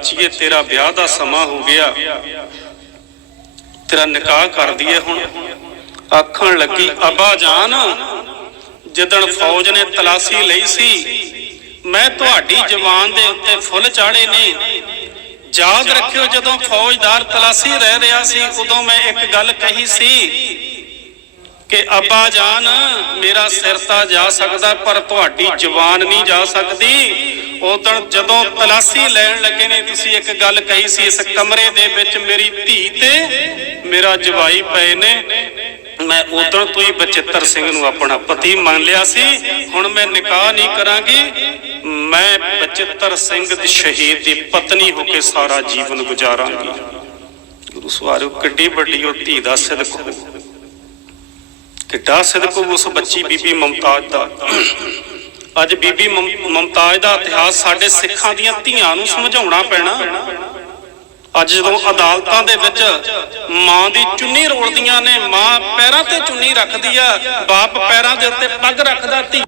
ਬੱਚੀਏ ਤੇਰਾ ਵਿਆਹ ਦਾ ਸਮਾਂ ਹੋ ਗਿਆ। ਤੇਰਾ ਨਿਕਾਹ ਕਰ ਦਈਏ ਹੁਣ। ਆਖਣ ਲੱਗੀ, ਅਬਾ ਜਾਨ, ਜਦੋਂ ਫੌਜ ਨੇ ਤਲਾਸ਼ੀ ਲਈ ਸੀ, ਮੈਂ ਤੁਹਾਡੀ ਜਵਾਨ ਦੇ ਉੱਤੇ ਫੁੱਲ ਚਾੜੇ ਨੇ। ਯਾਦ ਰੱਖਿਓ, ਜਦੋਂ ਫੌਜਦਾਰ ਤਲਾਸ਼ੀ ਰਹਿ ਰਿਹਾ ਸੀ, ਉਦੋਂ ਮੈਂ ਇੱਕ ਗੱਲ ਕਹੀ ਸੀ ਕਿ ਅੱਬਾ ਜਾਨ, ਮੇਰਾ ਸਿਰ ਤਾਂ ਜਾ ਸਕਦਾ, ਪਰ ਤੁਹਾਡੀ ਜਵਾਨ ਨਹੀਂ ਜਾ ਸਕਦੀ। ਉਦੋਂ ਜਦੋਂ ਤਲਾਸ਼ੀ ਲੈਣ ਲੱਗੇ ਨੇ, ਤੁਸੀਂ ਇੱਕ ਗੱਲ ਕਹੀ ਸੀ, ਇਸ ਕਮਰੇ ਦੇ ਵਿੱਚ ਮੇਰੀ ਧੀ ਤੇ ਮੇਰਾ ਜਵਾਈ ਪਏ ਨੇ। ਮੈਂ ਉਦੋਂ ਤੋਂ ਹੀ ਬਚਿੱਤਰ ਸਿੰਘ ਨੂੰ ਆਪਣਾ ਪਤੀ ਮੰਨ ਲਿਆ ਸੀ। ਹੁਣ ਮੈਂ ਨਿਕਾਹ ਨਹੀਂ ਕਰਾਂਗੀ। ਮੈਂ ਬਚਿੱਤਰ ਸਿੰਘ ਦੀ ਸ਼ਹੀਦ ਦੀ ਪਤਨੀ ਹੋ ਕੇ ਸਾਰਾ ਜੀਵਨ ਗੁਜ਼ਾਰਾਂਗੀ। ਗੁਰੂ ਸਵਾਰਿਓ, ਕਿੱਡੀ ਵੱਡੀ ਉਹ ਧੀ ਦਾ ਸਿਦਕ ਹੋ ਕਿੱਡਾ ਸਿਦਕ ਉਸ ਬੱਚੀ ਬੀਬੀ ਮਮਤਾਜ ਦਾ। ਅੱਜ ਬੀਬੀ ਮਮ- ਮਮਤਾਜ ਦਾ ਇਤਿਹਾਸ ਸਾਡੇ ਸਿੱਖਾਂ ਦੀਆਂ ਧੀਆਂ ਨੂੰ ਸਮਝਾਉਣਾ ਪੈਣਾ। ਅੱਜ ਜਦੋਂ ਅਦਾਲਤਾਂ ਦੇ ਵਿੱਚ ਮਾਂ ਦੀ ਚੁੰਨੀ ਰੋਲਦੀਆਂ ਨੇ, ਮਾਂ ਪੈਰਾਂ ਤੇ ਚੁੰਨੀ ਰੱਖਦੀ ਆ, ਬਾਪ ਪੈਰਾਂ ਦੇ ਉੱਤੇ ਪੱਗ ਰੱਖਦਾ ਧੀ